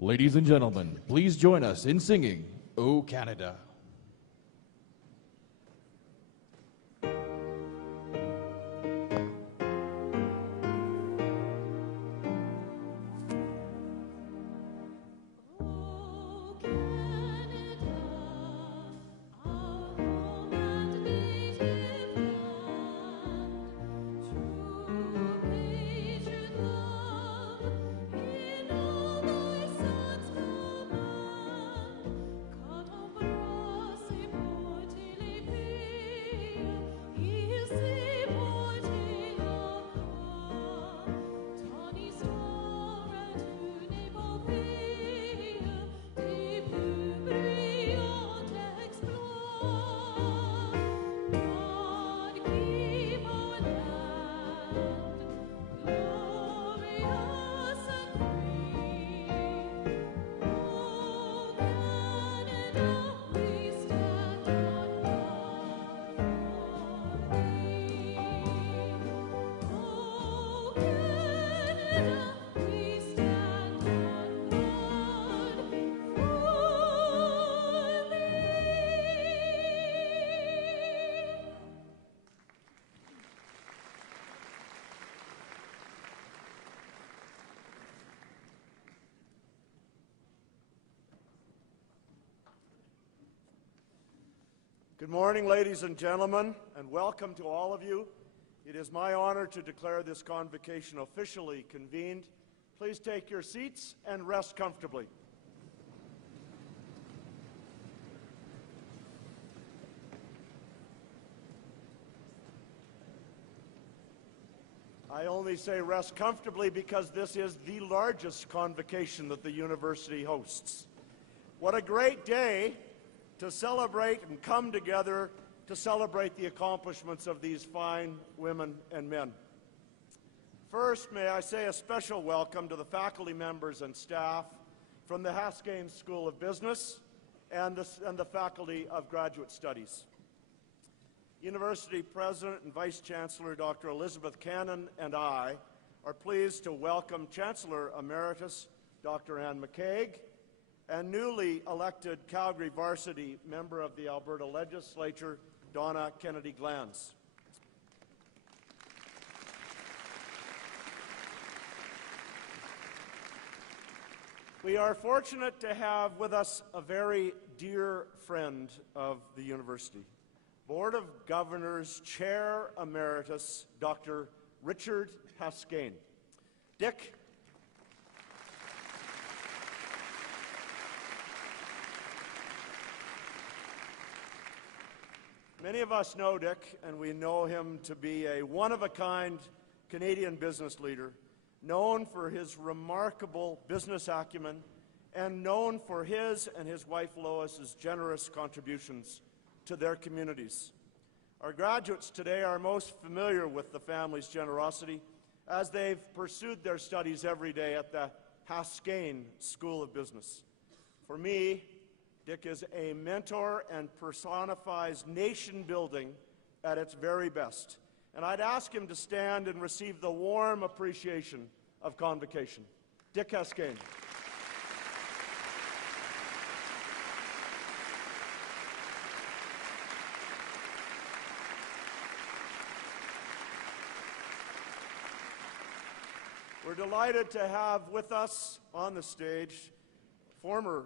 Ladies and gentlemen, please join us in singing O Canada. Good morning, ladies and gentlemen, and welcome to all of you. It is my honor to declare this convocation officially convened. Please take your seats and rest comfortably. I only say rest comfortably because this is the largest convocation that the university hosts. What a great day to celebrate and come together to celebrate the accomplishments of these fine women and men. First, may I say a special welcome to the faculty members and staff from the Haskayne School of Business and the Faculty of Graduate Studies. University President and Vice Chancellor Dr. Elizabeth Cannon and I are pleased to welcome Chancellor Emeritus Dr. Anne McCaig and newly elected Calgary varsity member of the Alberta Legislature, Donna Kennedy-Glantz. We are fortunate to have with us a very dear friend of the university, Board of Governors Chair Emeritus, Dr. Richard Haskayne. Dick, many of us know Dick, and we know him to be a one-of-a-kind Canadian business leader, known for his remarkable business acumen and known for his and his wife Lois's generous contributions to their communities. Our graduates today are most familiar with the family's generosity as they've pursued their studies every day at the Haskayne School of Business. For me, Dick is a mentor and personifies nation building at its very best. And I'd ask him to stand and receive the warm appreciation of convocation. Dick Haskayne. We're delighted to have with us on the stage former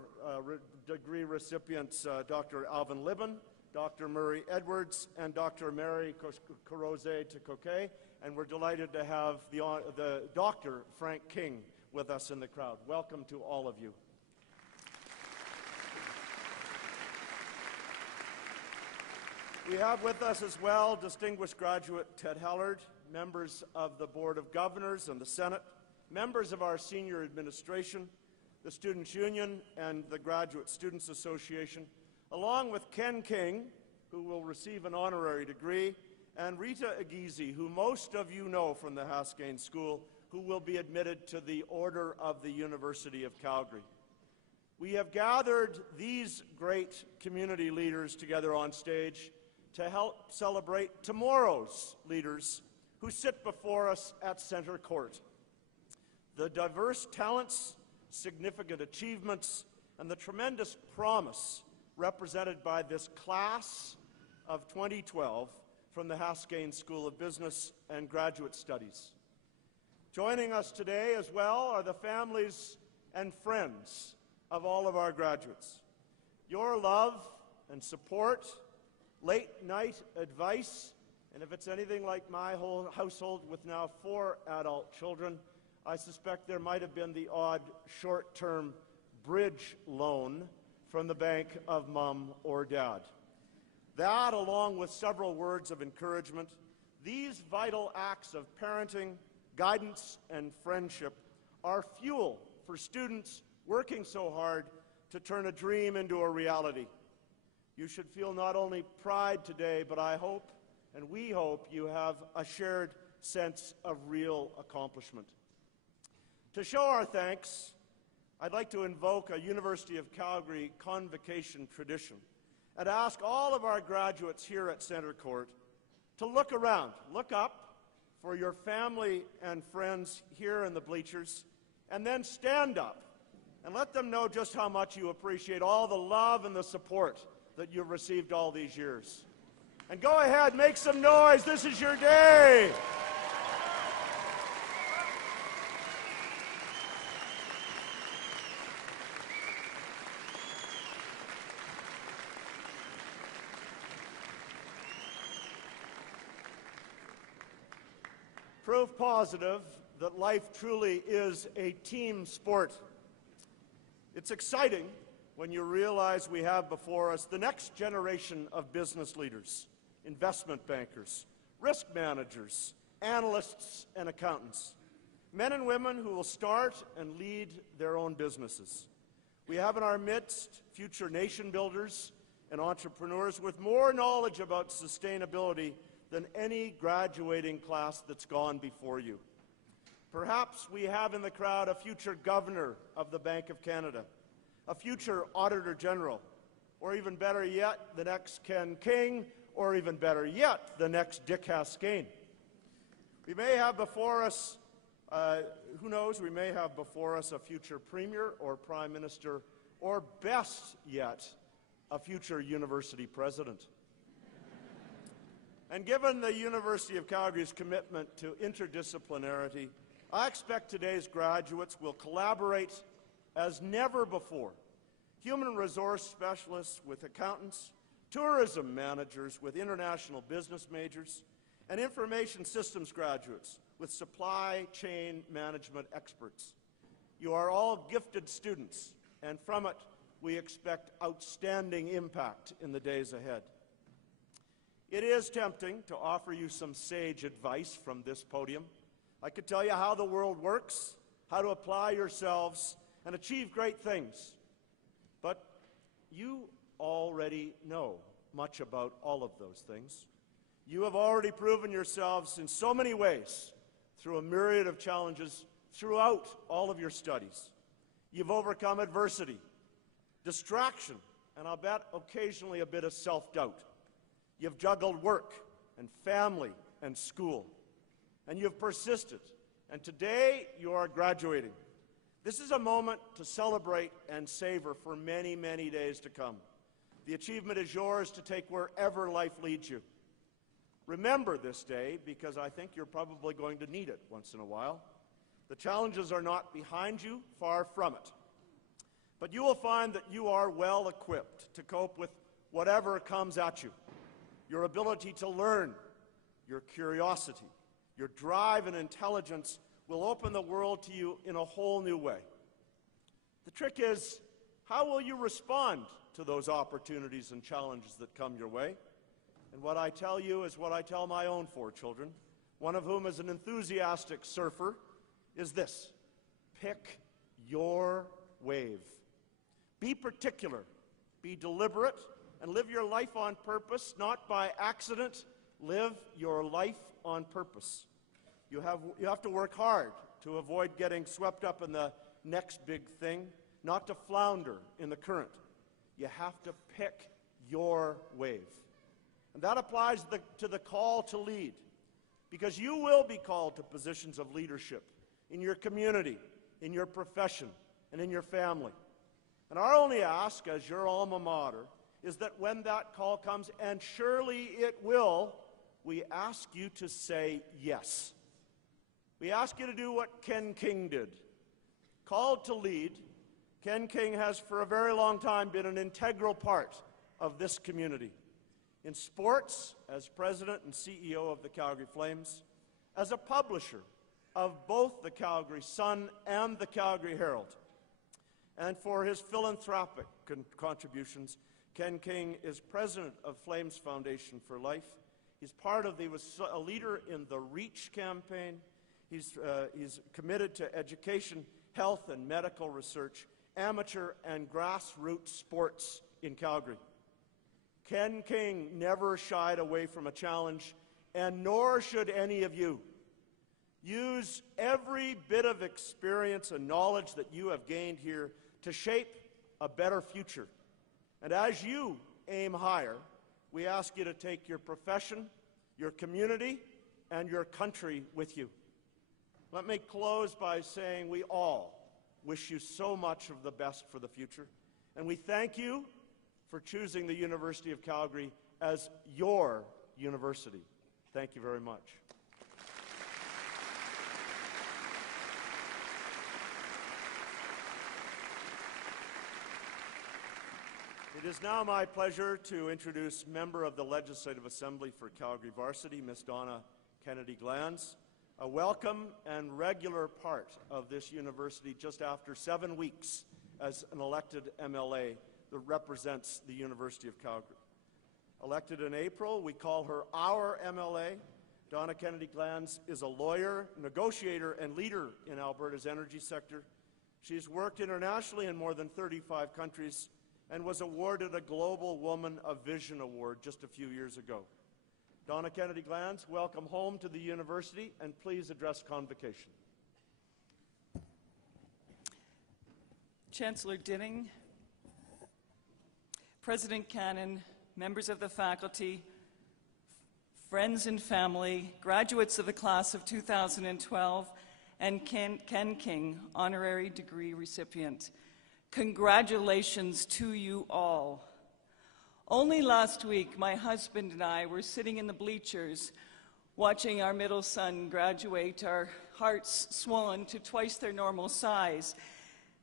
degree recipients Dr. Alvin Libben, Dr. Murray Edwards, and Dr. Mary Corozet-Coquet, and we're delighted to have the Dr. Frank King with us in the crowd. Welcome to all of you. We have with us as well distinguished graduate Ted Hellard, members of the Board of Governors and the Senate, members of our senior administration, the Students' Union, and the Graduate Students' Association, along with Ken King, who will receive an honorary degree, and Rita Agizi, who most of you know from the Haskayne School, who will be admitted to the Order of the University of Calgary. We have gathered these great community leaders together on stage to help celebrate tomorrow's leaders who sit before us at center court. The diverse talents, significant achievements, and the tremendous promise represented by this class of 2012 from the Haskayne School of Business and Graduate Studies. Joining us today as well are the families and friends of all of our graduates. Your love and support, late-night advice, and if it's anything like my whole household with now 4 adult children, I suspect there might have been the odd short-term bridge loan from the bank of mom or dad. That, along with several words of encouragement, these vital acts of parenting, guidance, and friendship are fuel for students working so hard to turn a dream into a reality. You should feel not only pride today, but I hope, and we hope, you have a shared sense of real accomplishment. To show our thanks, I'd like to invoke a University of Calgary convocation tradition and ask all of our graduates here at Centre Court to look around, look up for your family and friends here in the bleachers, and then stand up and let them know just how much you appreciate all the love and the support that you've received all these years. And go ahead, make some noise. This is your day. Proof positive that life truly is a team sport. It's exciting when you realize we have before us the next generation of business leaders, investment bankers, risk managers, analysts, and accountants, men and women who will start and lead their own businesses. We have in our midst future nation builders and entrepreneurs with more knowledge about sustainability than any graduating class that's gone before you. Perhaps we have in the crowd a future governor of the Bank of Canada, a future Auditor General, or even better yet, the next Ken King, or even better yet, the next Dick Haskayne. We may have before us, who knows, we may have before us a future Premier or Prime Minister, or best yet, a future university president. And given the University of Calgary's commitment to interdisciplinarity, I expect today's graduates will collaborate as never before. Human resource specialists with accountants, tourism managers with international business majors, and information systems graduates with supply chain management experts. You are all gifted students, and from it, we expect outstanding impact in the days ahead. It is tempting to offer you some sage advice from this podium. I could tell you how the world works, how to apply yourselves, and achieve great things. But you already know much about all of those things. You have already proven yourselves in so many ways through a myriad of challenges throughout all of your studies. You've overcome adversity, distraction, and I'll bet occasionally a bit of self-doubt. You've juggled work and family and school, and you've persisted, and today you are graduating. This is a moment to celebrate and savor for many, many days to come. The achievement is yours to take wherever life leads you. Remember this day, because I think you're probably going to need it once in a while. The challenges are not behind you, far from it. But you will find that you are well equipped to cope with whatever comes at you. Your ability to learn, your curiosity, your drive and intelligence will open the world to you in a whole new way. The trick is, how will you respond to those opportunities and challenges that come your way? And what I tell you is what I tell my own 4 children, one of whom is an enthusiastic surfer, is this: pick your wave. Be particular, be deliberate, and live your life on purpose, not by accident. Live your life on purpose. You have to work hard to avoid getting swept up in the next big thing, not to flounder in the current. You have to pick your wave. And that applies to the call to lead, because you will be called to positions of leadership in your community, in your profession, and in your family. And our only ask as your alma mater is that when that call comes, and surely it will, we ask you to say yes. We ask you to do what Ken King did. Called to lead, Ken King has for a very long time been an integral part of this community. In sports, as president and CEO of the Calgary Flames, as a publisher of both the Calgary Sun and the Calgary Herald, and for his philanthropic contributions, Ken King is president of Flames Foundation for Life. He was a leader in the REACH campaign. He's committed to education, health and medical research, amateur and grassroots sports in Calgary. Ken King never shied away from a challenge, and nor should any of you. Use every bit of experience and knowledge that you have gained here to shape a better future. And as you aim higher, we ask you to take your profession, your community, and your country with you. Let me close by saying we all wish you so much of the best for the future, and we thank you for choosing the University of Calgary as your university. Thank you very much. It is now my pleasure to introduce member of the Legislative Assembly for Calgary Varsity, Ms. Donna Kennedy-Glans, a welcome and regular part of this university just after 7 weeks as an elected MLA that represents the University of Calgary. Elected in April, we call her our MLA. Donna Kennedy-Glans is a lawyer, negotiator, and leader in Alberta's energy sector. She's worked internationally in more than 35 countries and was awarded a Global Woman of Vision Award just a few years ago. Donna Kennedy-Glans, welcome home to the university, and please address convocation. Chancellor Dinning, President Cannon, members of the faculty, friends and family, graduates of the class of 2012, and Ken King, honorary degree recipient. Congratulations to you all. Only last week, my husband and I were sitting in the bleachers watching our middle son graduate, our hearts swollen to twice their normal size.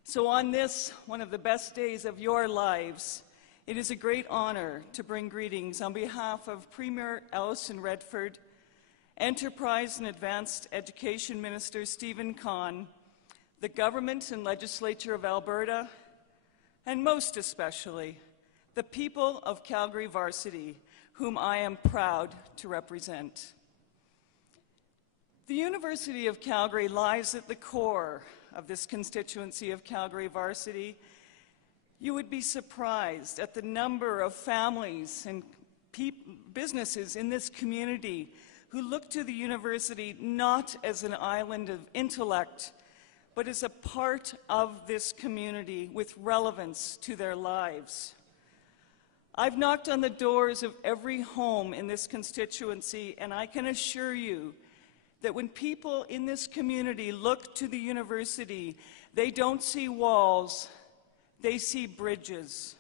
So on this, one of the best days of your lives, it is a great honor to bring greetings on behalf of Premier Alison Redford, Enterprise and Advanced Education Minister Stephen Kahn, the Government and Legislature of Alberta, and most especially, the people of Calgary Varsity, whom I am proud to represent. The University of Calgary lies at the core of this constituency of Calgary Varsity. You would be surprised at the number of families and businesses in this community who look to the university not as an island of intellect, but as a part of this community with relevance to their lives. I've knocked on the doors of every home in this constituency, and I can assure you that when people in this community look to the university, they don't see walls, they see bridges.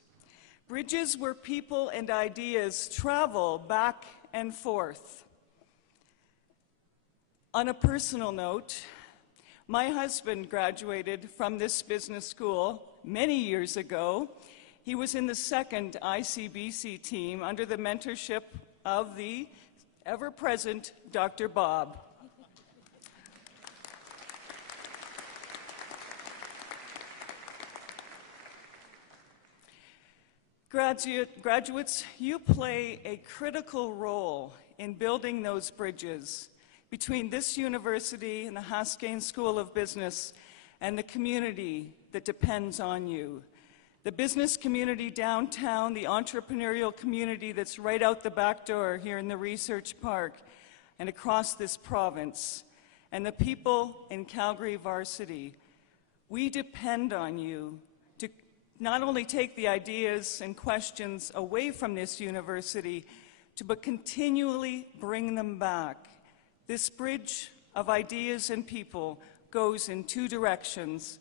Bridges where people and ideas travel back and forth. On a personal note, my husband graduated from this business school many years ago. He was in the second ICBC team under the mentorship of the ever-present Dr. Bob. Graduates, you play a critical role in building those bridges between this university and the Haskayne School of Business and the community that depends on you. The business community downtown, the entrepreneurial community that's right out the back door here in the Research Park and across this province, and the people in Calgary Varsity. We depend on you to not only take the ideas and questions away from this university, but continually bring them back. This bridge of ideas and people goes in two directions.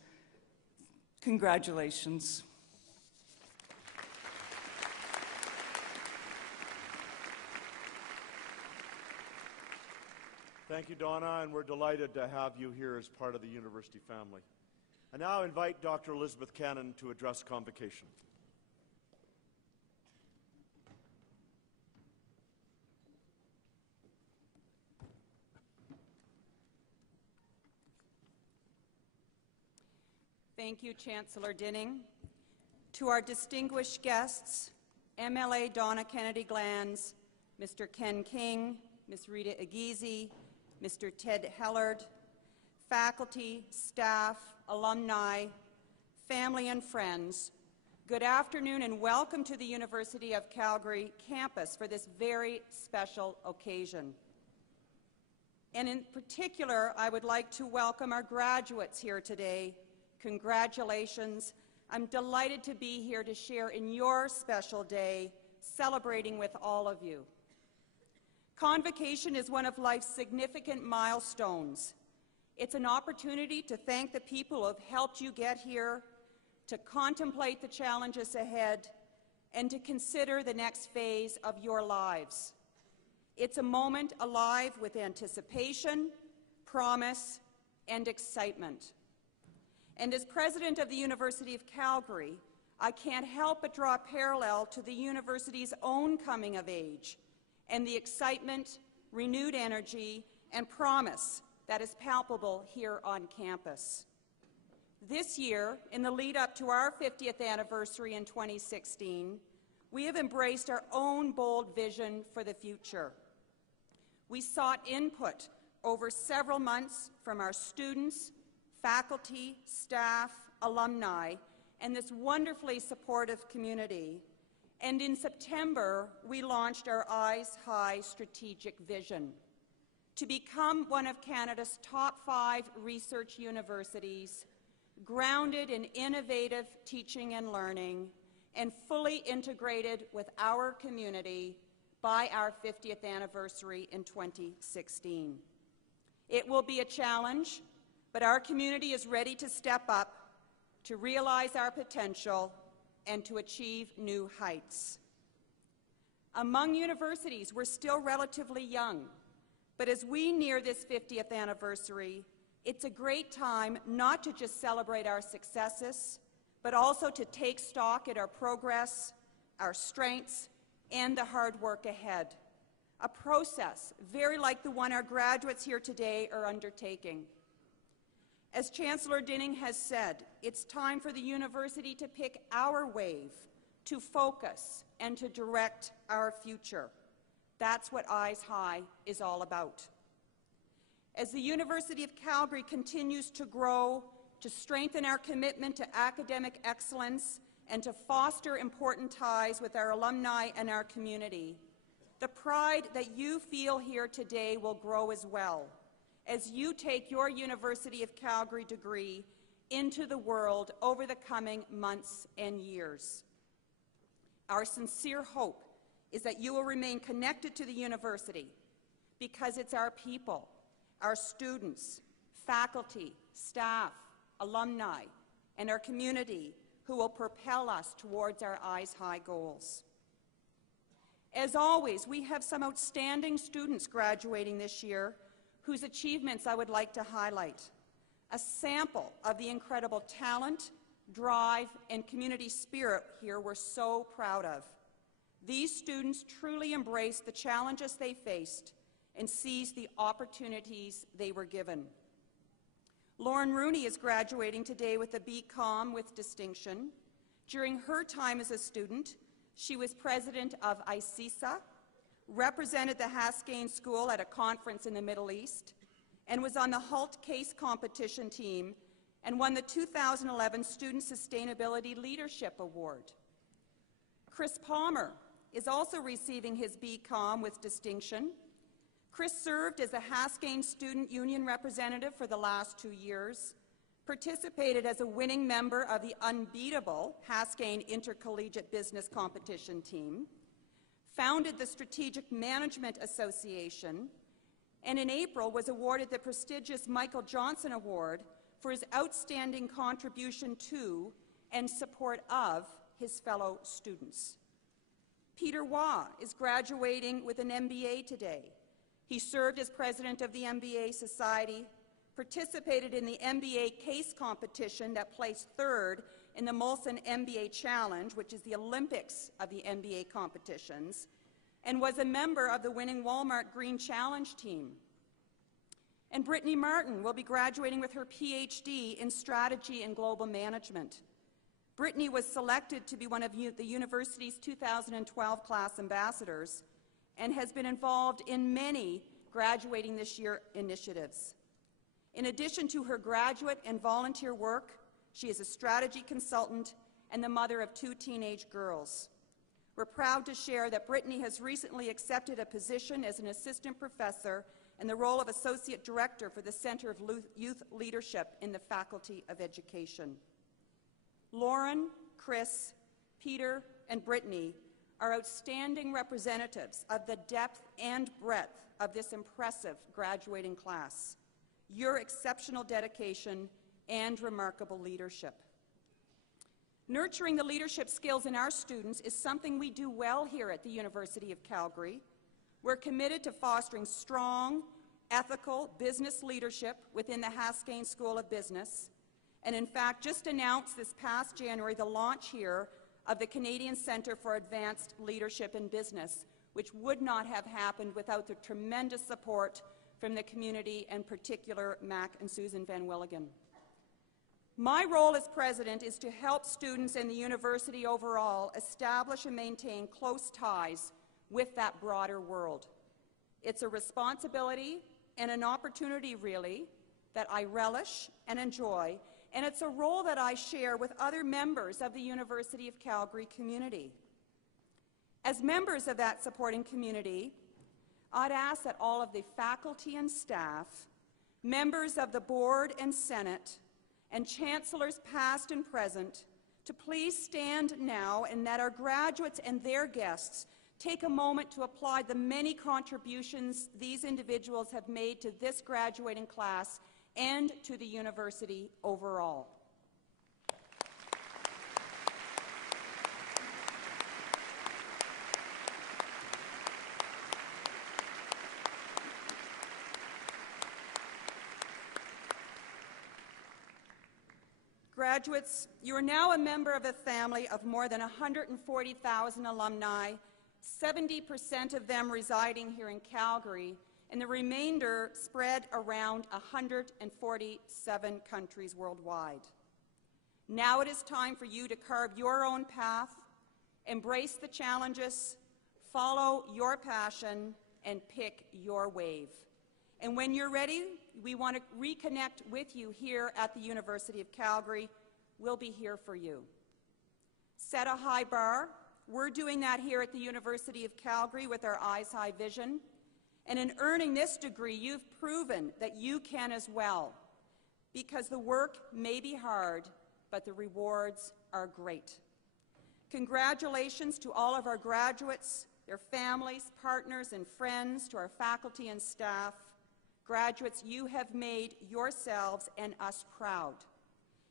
Congratulations. Thank you, Donna, and we're delighted to have you here as part of the university family. I now invite Dr. Elizabeth Cannon to address Convocation. Thank you, Chancellor Dinning. To our distinguished guests, MLA Donna Kennedy-Glanz, Mr. Ken King, Ms. Rita Agizi, Mr. Ted Hellard, faculty, staff, alumni, family and friends, good afternoon and welcome to the University of Calgary campus for this very special occasion. And in particular, I would like to welcome our graduates here today. Congratulations. I'm delighted to be here to share in your special day, celebrating with all of you. Convocation is one of life's significant milestones. It's an opportunity to thank the people who have helped you get here, to contemplate the challenges ahead, and to consider the next phase of your lives. It's a moment alive with anticipation, promise, and excitement. And as president of the University of Calgary, I can't help but draw a parallel to the university's own coming of age and the excitement, renewed energy, and promise that is palpable here on campus. This year, in the lead up to our 50th anniversary in 2016, we have embraced our own bold vision for the future. We sought input over several months from our students, faculty, staff, alumni, and this wonderfully supportive community. And in September, we launched our Eyes High strategic vision to become one of Canada's top 5 research universities, grounded in innovative teaching and learning, and fully integrated with our community by our 50th anniversary in 2016. It will be a challenge, but our community is ready to step up, to realize our potential, and to achieve new heights. Among universities, we're still relatively young, but as we near this 50th anniversary, it's a great time not to just celebrate our successes, but also to take stock at our progress, our strengths, and the hard work ahead. A process very like the one our graduates here today are undertaking. As Chancellor Dinning has said, it's time for the university to pick our wave, to focus, and to direct our future. That's what Eyes High is all about. As the University of Calgary continues to grow, to strengthen our commitment to academic excellence, and to foster important ties with our alumni and our community, the pride that you feel here today will grow as well, as you take your University of Calgary degree into the world over the coming months and years. Our sincere hope is that you will remain connected to the university because it's our people, our students, faculty, staff, alumni, and our community who will propel us towards our Eyes High goals. As always, we have some outstanding students graduating this year whose achievements I would like to highlight. A sample of the incredible talent, drive, and community spirit here we're so proud of. These students truly embraced the challenges they faced and seized the opportunities they were given. Lauren Rooney is graduating today with a BCom with distinction. During her time as a student, she was president of ICESA, represented the Haskayne School at a conference in the Middle East, and was on the HALT case competition team and won the 2011 Student Sustainability Leadership Award. Chris Palmer is also receiving his BCom with distinction. Chris served as a Haskayne Student Union representative for the last 2 years, participated as a winning member of the unbeatable Haskayne Intercollegiate Business Competition team, founded the Strategic Management Association, and in April was awarded the prestigious Michael Johnson Award for his outstanding contribution to and support of his fellow students. Peter Waugh is graduating with an MBA today. He served as president of the MBA Society, participated in the MBA case competition that placed third in the Molson MBA Challenge, which is the Olympics of the MBA competitions, and was a member of the winning Walmart Green Challenge team. And Brittany Martin will be graduating with her PhD in Strategy and Global Management. Brittany was selected to be one of the university's 2012 class ambassadors and has been involved in many graduating this year initiatives. In addition to her graduate and volunteer work, she is a strategy consultant and the mother of 2 teenage girls. We're proud to share that Brittany has recently accepted a position as an assistant professor in the role of associate director for the Center of Youth Leadership in the Faculty of Education. Lauren, Chris, Peter, and Brittany are outstanding representatives of the depth and breadth of this impressive graduating class, your exceptional dedication and remarkable leadership. Nurturing the leadership skills in our students is something we do well here at the University of Calgary. We're committed to fostering strong, ethical business leadership within the Haskayne School of Business, and in fact just announced this past January the launch here of the Canadian Centre for Advanced Leadership in Business, which would not have happened without the tremendous support from the community, and particular Mac and Susan Van Willigen. My role as president is to help students and the university overall establish and maintain close ties with that broader world. It's a responsibility and an opportunity, really, that I relish and enjoy, and it's a role that I share with other members of the University of Calgary community. As members of that supporting community, I'd ask that all of the faculty and staff, members of the board and Senate, and chancellors past and present, to please stand now, and that our graduates and their guests take a moment to applaud the many contributions these individuals have made to this graduating class and to the university overall. Graduates, you are now a member of a family of more than 140,000 alumni, 70% of them residing here in Calgary, and the remainder spread around 147 countries worldwide. Now it is time for you to carve your own path, embrace the challenges, follow your passion, and pick your wave. And when you're ready, we want to reconnect with you here at the University of Calgary. We'll be here for you. Set a high bar. We're doing that here at the University of Calgary with our Eyes High vision. And in earning this degree, you've proven that you can as well, because the work may be hard, but the rewards are great. Congratulations to all of our graduates, their families, partners, and friends, to our faculty and staff. Graduates, you have made yourselves and us proud.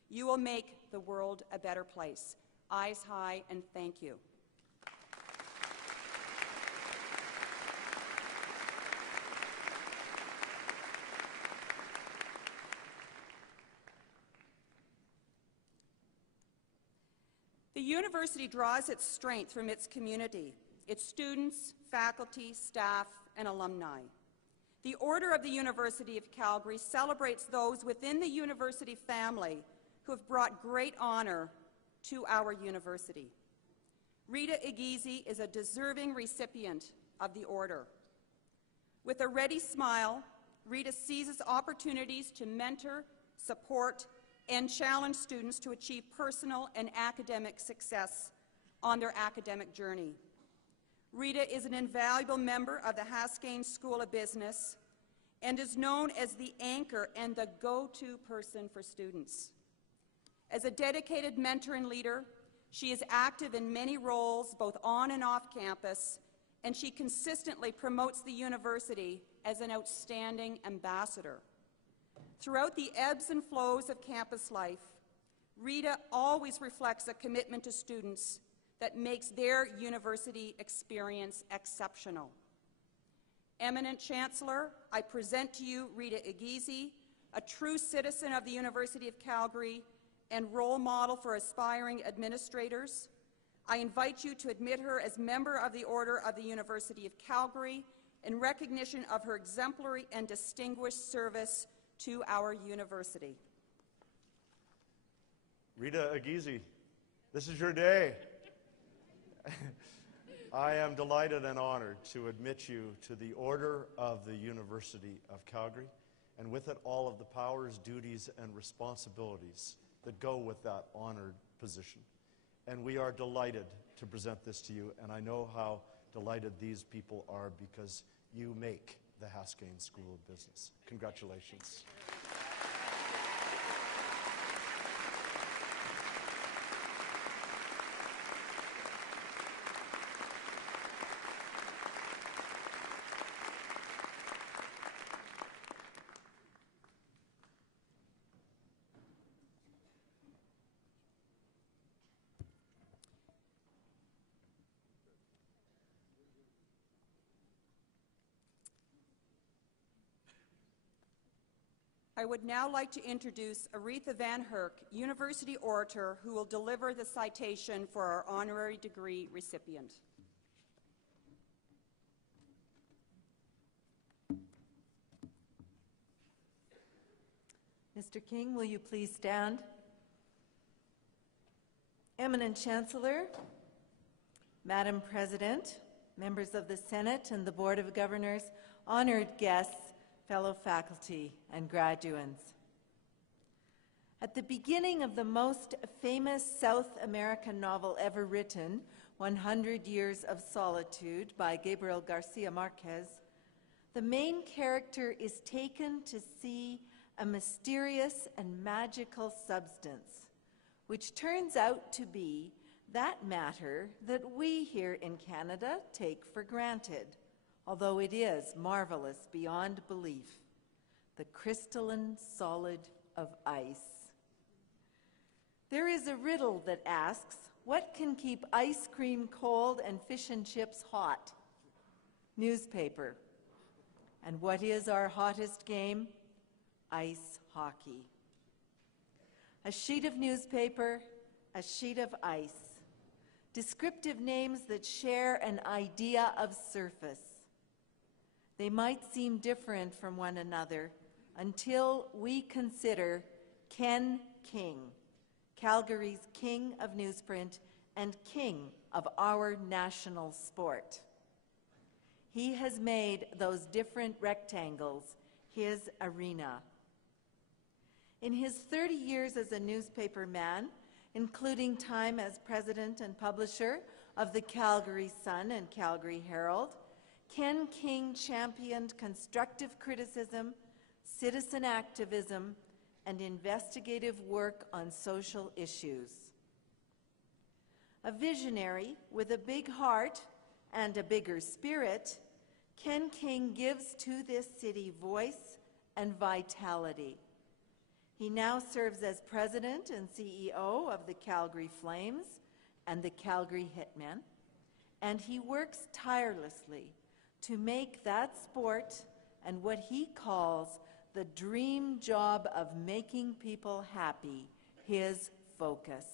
You will make the world a better place. Eyes high, and thank you. The university draws its strength from its community, its students, faculty, staff, and alumni. The Order of the University of Calgary celebrates those within the university family who have brought great honor to our university. Rita Igizi is a deserving recipient of the Order. With a ready smile, Rita seizes opportunities to mentor, support, and challenge students to achieve personal and academic success on their academic journey. Rita is an invaluable member of the Haskayne School of Business and is known as the anchor and the go-to person for students. As a dedicated mentor and leader, she is active in many roles, both on and off campus, and she consistently promotes the university as an outstanding ambassador. Throughout the ebbs and flows of campus life, Rita always reflects a commitment to students that makes their university experience exceptional. Eminent Chancellor, I present to you Rita Egizi, a true citizen of the University of Calgary and role model for aspiring administrators. I invite you to admit her as member of the Order of the University of Calgary in recognition of her exemplary and distinguished service to our university. Rita Egizi, this is your day. I am delighted and honored to admit you to the Order of the University of Calgary, and with it all of the powers, duties, and responsibilities that go with that honored position. And we are delighted to present this to you, and I know how delighted these people are because you make the Haskayne School of Business. Congratulations. I would now like to introduce Aretha Van Herk, University Orator, who will deliver the citation for our honorary degree recipient. Mr. King, will you please stand? Eminent Chancellor, Madam President, members of the Senate and the Board of Governors, honored guests, fellow faculty, and graduands. At the beginning of the most famous South American novel ever written, 100 Years of Solitude by Gabriel Garcia Marquez, the main character is taken to see a mysterious and magical substance, which turns out to be that matter that we here in Canada take for granted, although it is marvelous beyond belief, the crystalline solid of ice. There is a riddle that asks, what can keep ice cream cold and fish and chips hot? Newspaper. And what is our hottest game? Ice hockey. A sheet of newspaper, a sheet of ice. Descriptive names that share an idea of surface. They might seem different from one another until we consider Ken King, Calgary's king of newsprint and king of our national sport. He has made those different rectangles his arena. In his 30 years as a newspaper man, including time as president and publisher of the Calgary Sun and Calgary Herald, Ken King championed constructive criticism, citizen activism, and investigative work on social issues. A visionary with a big heart and a bigger spirit, Ken King gives to this city voice and vitality. He now serves as president and CEO of the Calgary Flames and the Calgary Hitmen, and he works tirelessly to make that sport and what he calls the dream job of making people happy his focus.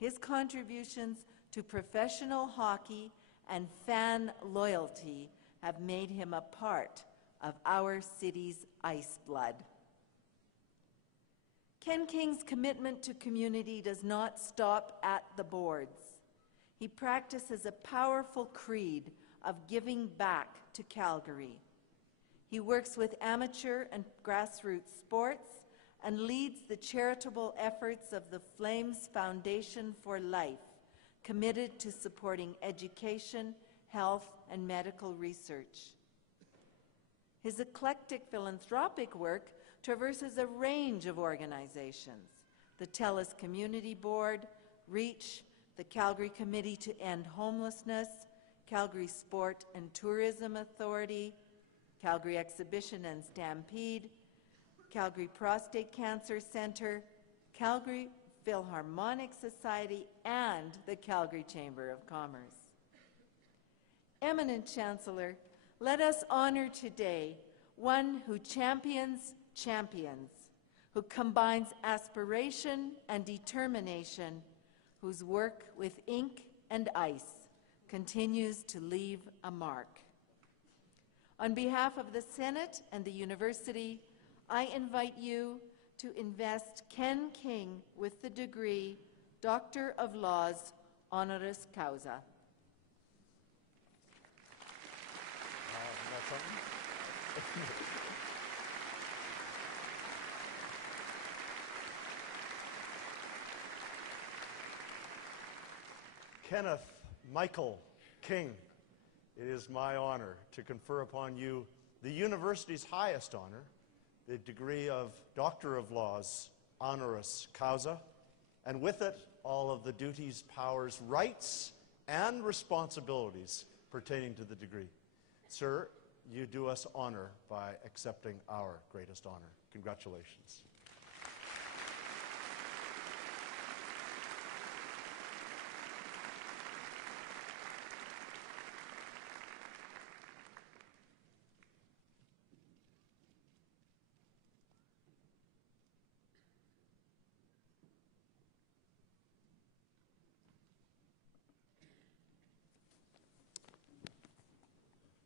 His contributions to professional hockey and fan loyalty have made him a part of our city's ice blood. Ken King's commitment to community does not stop at the boards. He practices a powerful creed of giving back to Calgary. He works with amateur and grassroots sports and leads the charitable efforts of the Flames Foundation for Life, committed to supporting education, health, and medical research. His eclectic philanthropic work traverses a range of organizations: the TELUS Community Board, REACH, the Calgary Committee to End Homelessness, Calgary Sport and Tourism Authority, Calgary Exhibition and Stampede, Calgary Prostate Cancer Centre, Calgary Philharmonic Society, and the Calgary Chamber of Commerce. Eminent Chancellor, let us honor today one who champions champions, who combines aspiration and determination, whose work with ink and ice continues to leave a mark. On behalf of the Senate and the University, I invite you to invest Ken King with the degree Doctor of Laws honoris causa. Kenneth Michael King, it is my honor to confer upon you the university's highest honor, the degree of Doctor of Laws honoris causa, and with it all of the duties, powers, rights, and responsibilities pertaining to the degree. Sir, you do us honor by accepting our greatest honor. Congratulations.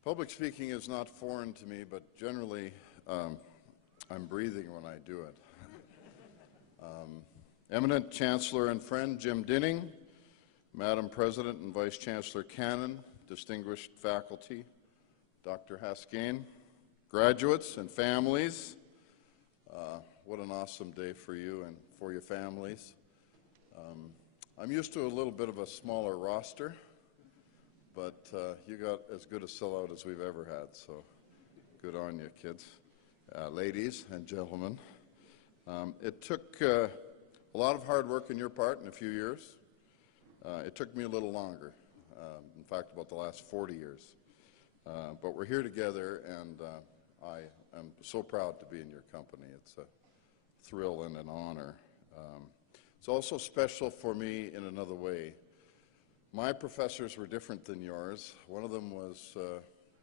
Public speaking is not foreign to me, but generally I'm breathing when I do it. Eminent Chancellor and friend Jim Dinning, Madam President and Vice Chancellor Cannon, distinguished faculty, Dr. Haskayne, graduates and families, what an awesome day for you and for your families. I'm used to a little bit of a smaller roster, but you got as good a sellout as we've ever had, so good on you, kids, ladies and gentlemen. It took a lot of hard work on your part in a few years. It took me a little longer, in fact, about the last 40 years. But we're here together, and I am so proud to be in your company. It's a thrill and an honor. It's also special for me in another way. My professors were different than yours. One of them was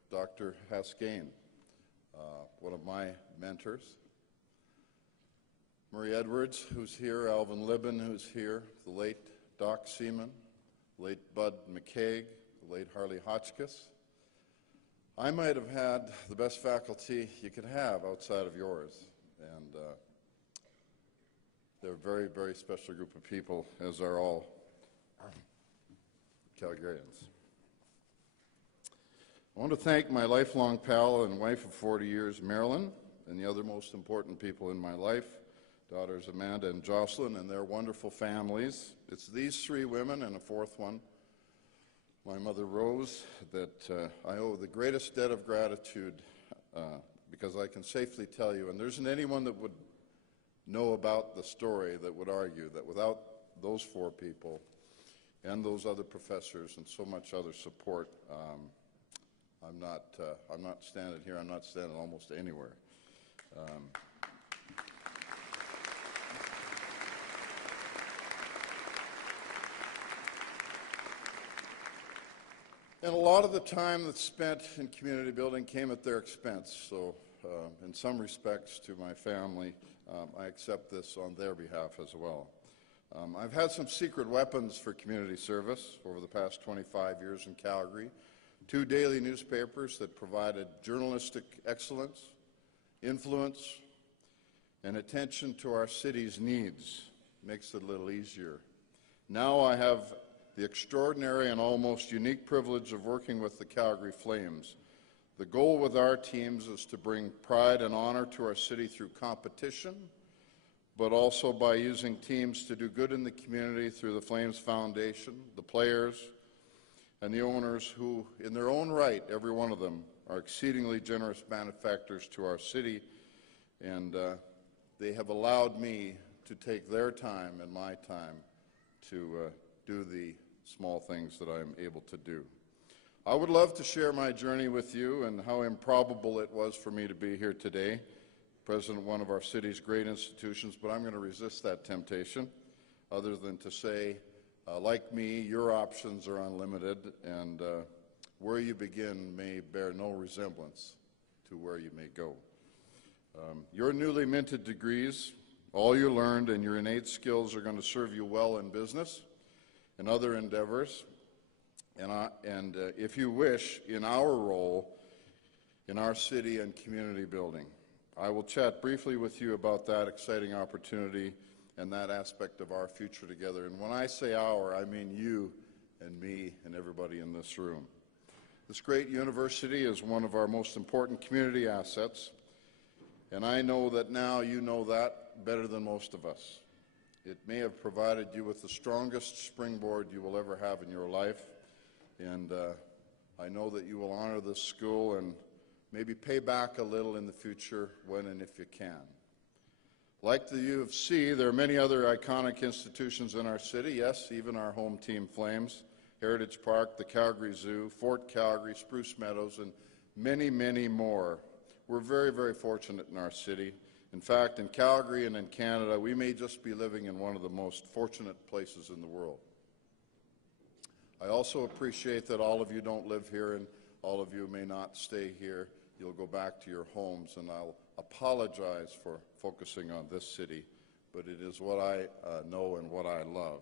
Dr. Haskayne, one of my mentors. Murray Edwards, who's here, Alvin Libben, who's here, the late Doc Seaman, late Bud McCaig, the late Harley Hotchkiss. I might have had the best faculty you could have outside of yours, and they're a very, very special group of people, as are all Calgarians. I want to thank my lifelong pal and wife of 40 years, Marilyn, and the other most important people in my life, daughters Amanda and Jocelyn, and their wonderful families. It's these three women and a fourth one, my mother Rose, that I owe the greatest debt of gratitude, because I can safely tell you, and there isn't anyone that would know about the story that would argue that without those four people and those other professors and so much other support, I'm not standing here. I'm not standing almost anywhere. And a lot of the time that's spent in community building came at their expense. So in some respects to my family, I accept this on their behalf as well. I've had some secret weapons for community service over the past 25 years in Calgary. 2 daily newspapers that provided journalistic excellence, influence, and attention to our city's needs. Makes it a little easier. Now I have the extraordinary and almost unique privilege of working with the Calgary Flames. The goal with our teams is to bring pride and honor to our city through competition, but also by using teams to do good in the community through the Flames Foundation, the players, and the owners who, in their own right, every one of them, are exceedingly generous benefactors to our city, and they have allowed me to take their time and my time to do the small things that I'm able to do. I would love to share my journey with you and how improbable it was for me to be here today, president of one of our city's great institutions, but I'm going to resist that temptation, other than to say, like me, your options are unlimited, and where you begin may bear no resemblance to where you may go. Your newly minted degrees, all you learned, and your innate skills are going to serve you well in business and other endeavors, and if you wish, in our role in our city and community building. I will chat briefly with you about that exciting opportunity and that aspect of our future together. And when I say our, I mean you and me and everybody in this room. This great university is one of our most important community assets, and I know that now you know that better than most of us. It may have provided you with the strongest springboard you will ever have in your life, and I know that you will honor this school and maybe pay back a little in the future when and if you can. Like the U of C, there are many other iconic institutions in our city, yes, even our home team Flames, Heritage Park, the Calgary Zoo, Fort Calgary, Spruce Meadows, and many, many more. We're very, very fortunate in our city. In fact, in Calgary and in Canada, we may just be living in one of the most fortunate places in the world. I also appreciate that all of you don't live here and all of you may not stay here. You'll go back to your homes, and I'll apologize for focusing on this city, but it is what I know and what I love.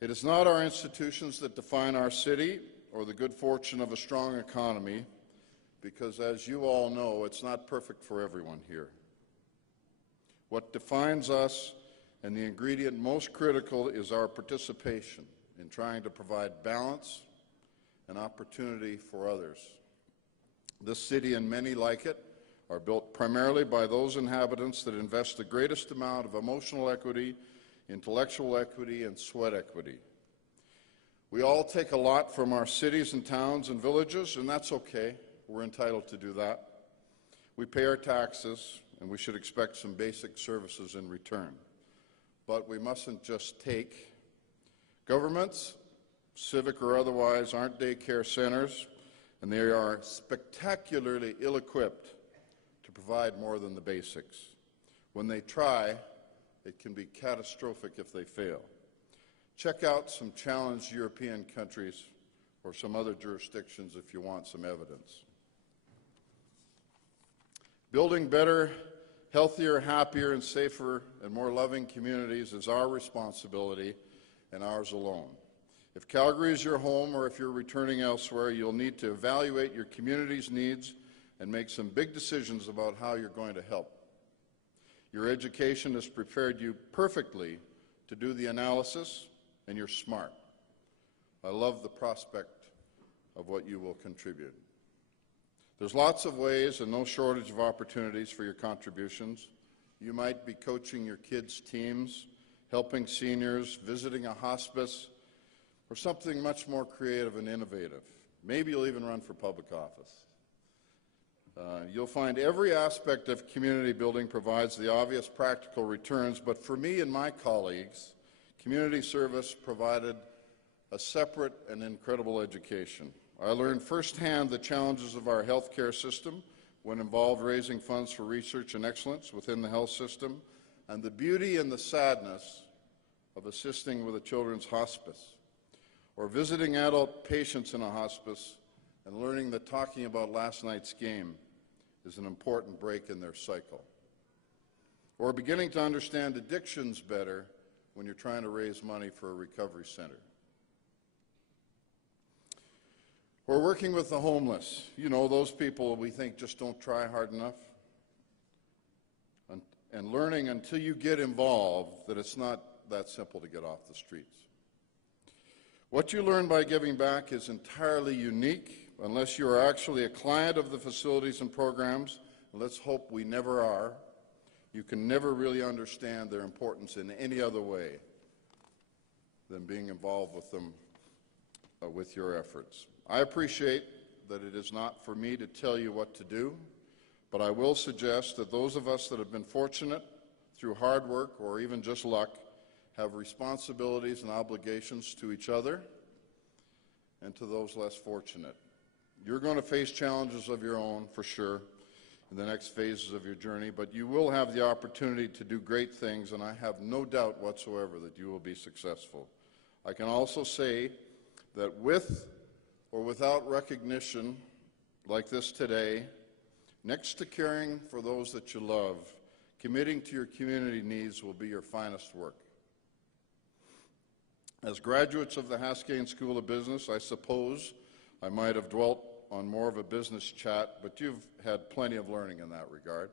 It is not our institutions that define our city or the good fortune of a strong economy, because as you all know, it's not perfect for everyone here. What defines us, and the ingredient most critical, is our participation in trying to provide balance and opportunity for others. This city and many like it are built primarily by those inhabitants that invest the greatest amount of emotional equity, intellectual equity, and sweat equity. We all take a lot from our cities and towns and villages, and that's okay. We're entitled to do that. We pay our taxes, and we should expect some basic services in return. But we mustn't just take. Governments, civic or otherwise, aren't daycare centers, and they are spectacularly ill-equipped to provide more than the basics. When they try, it can be catastrophic if they fail. Check out some challenged European countries or some other jurisdictions if you want some evidence. Building better, healthier, happier, and safer and more loving communities is our responsibility and ours alone. If Calgary is your home or if you're returning elsewhere, you'll need to evaluate your community's needs and make some big decisions about how you're going to help. Your education has prepared you perfectly to do the analysis, and you're smart. I love the prospect of what you will contribute. There's lots of ways and no shortage of opportunities for your contributions. You might be coaching your kids' teams, helping seniors, visiting a hospice, or something much more creative and innovative. Maybe you'll even run for public office. You'll find every aspect of community building provides the obvious practical returns, but for me and my colleagues, community service provided a separate and incredible education. I learned firsthand the challenges of our healthcare system when involved raising funds for research and excellence within the health system, and the beauty and the sadness of assisting with a children's hospice, or visiting adult patients in a hospice and learning that talking about last night's game is an important break in their cycle, or beginning to understand addictions better when you're trying to raise money for a recovery center. Or working with the homeless. You know, those people we think just don't try hard enough. And learning until you get involved that it's not that simple to get off the streets. What you learn by giving back is entirely unique unless you are actually a client of the facilities and programs, and let's hope we never are. You can never really understand their importance in any other way than being involved with them with your efforts. I appreciate that it is not for me to tell you what to do, but I will suggest that those of us that have been fortunate through hard work or even just luck have responsibilities and obligations to each other and to those less fortunate. You're going to face challenges of your own, for sure. in the next phases of your journey, but you will have the opportunity to do great things, and I have no doubt whatsoever that you will be successful. I can also say that with or without recognition like this today, next to caring for those that you love, committing to your community needs will be your finest work. As graduates of the Haskayne School of Business, I suppose I might have dwelt on more of a business chat, but you've had plenty of learning in that regard.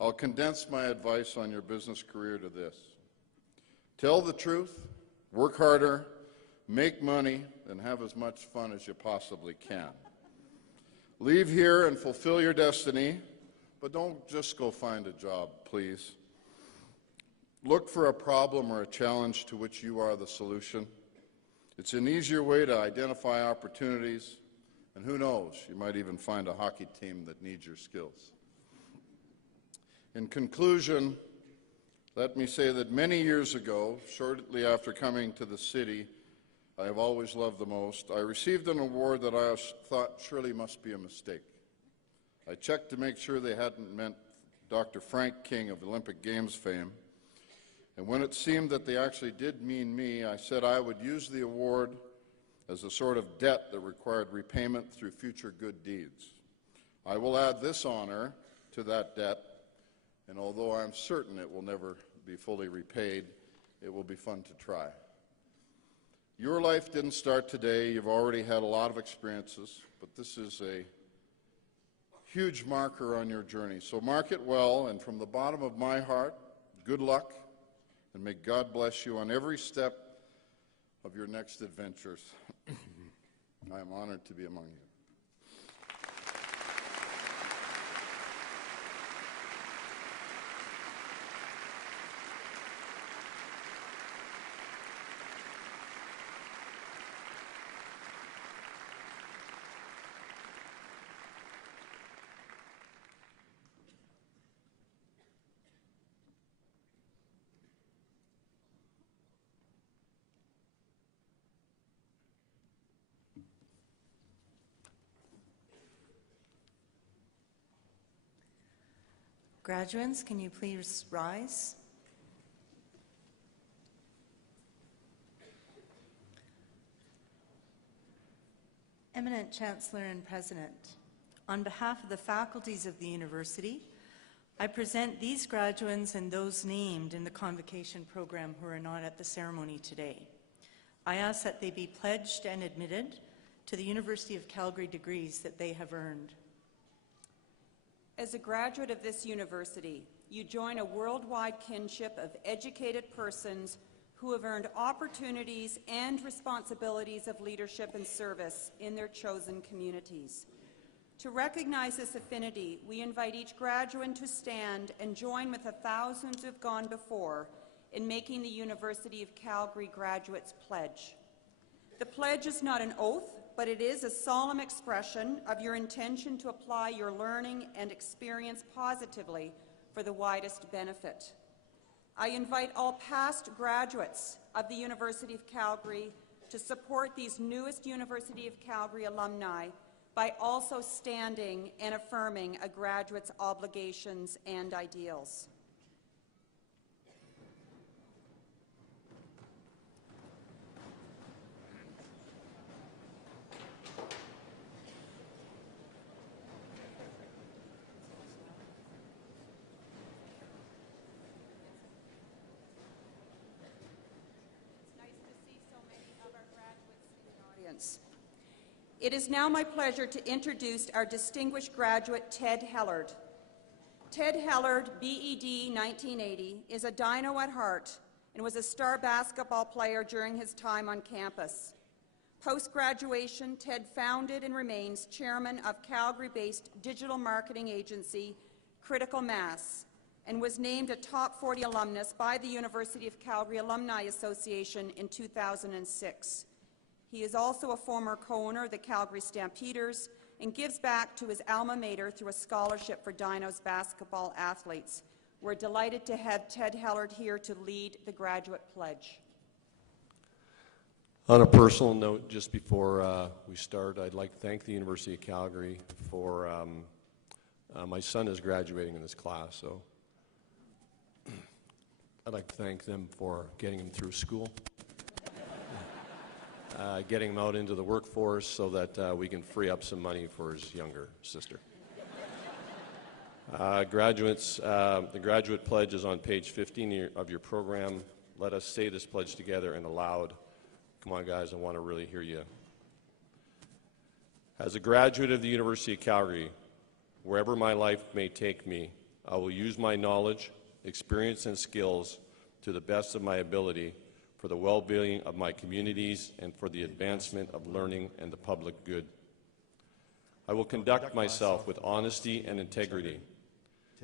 I'll condense my advice on your business career to this: tell the truth, work harder, make money, and have as much fun as you possibly can. Leave here and fulfill your destiny, but don't just go find a job, please. Look for a problem or a challenge to which you are the solution. It's an easier way to identify opportunities, and who knows, you might even find a hockey team that needs your skills. In conclusion, let me say that many years ago, shortly after coming to the city I have always loved the most, I received an award that I thought surely must be a mistake. I checked to make sure they hadn't meant Dr. Frank King of Olympic Games fame, and when it seemed that they actually did mean me, I said I would use the award as a sort of debt that required repayment through future good deeds. I will add this honor to that debt, and although I'm certain it will never be fully repaid, it will be fun to try. Your life didn't start today. You've already had a lot of experiences, but this is a huge marker on your journey. So mark it well, and from the bottom of my heart, good luck, and may God bless you on every step of your next adventures. I am honored to be among you. Graduates, can you please rise? Eminent Chancellor and President, on behalf of the faculties of the university, I present these graduates and those named in the convocation program who are not at the ceremony today. I ask that they be pledged and admitted to the University of Calgary degrees that they have earned. As a graduate of this university, you join a worldwide kinship of educated persons who have earned opportunities and responsibilities of leadership and service in their chosen communities. To recognize this affinity, we invite each graduate to stand and join with the thousands who have gone before in making the University of Calgary Graduates Pledge. The pledge is not an oath, but it is a solemn expression of your intention to apply your learning and experience positively for the widest benefit. I invite all past graduates of the University of Calgary to support these newest University of Calgary alumni by also standing and affirming a graduate's obligations and ideals. It is now my pleasure to introduce our distinguished graduate, Ted Hellard. Ted Hellard, BED 1980, is a Dino at heart and was a star basketball player during his time on campus. Post-graduation, Ted founded and remains chairman of Calgary-based digital marketing agency Critical Mass and was named a Top 40 alumnus by the University of Calgary Alumni Association in 2006. He is also a former co-owner of the Calgary Stampeders and gives back to his alma mater through a scholarship for Dinos basketball athletes. We're delighted to have Ted Hellard here to lead the graduate pledge. On a personal note, just before we start, I'd like to thank the University of Calgary for My son is graduating in this class, so I'd like to thank them for getting him through school, getting him out into the workforce so that we can free up some money for his younger sister. Graduates, the graduate pledge is on page 15 of your program. Let us say this pledge together and aloud. Come on, guys, I want to really hear you. As a graduate of the University of Calgary, wherever my life may take me, I will use my knowledge, experience, and skills to the best of my ability for the well-being of my communities and for the advancement of learning and the public good. I will conduct myself with honesty and integrity,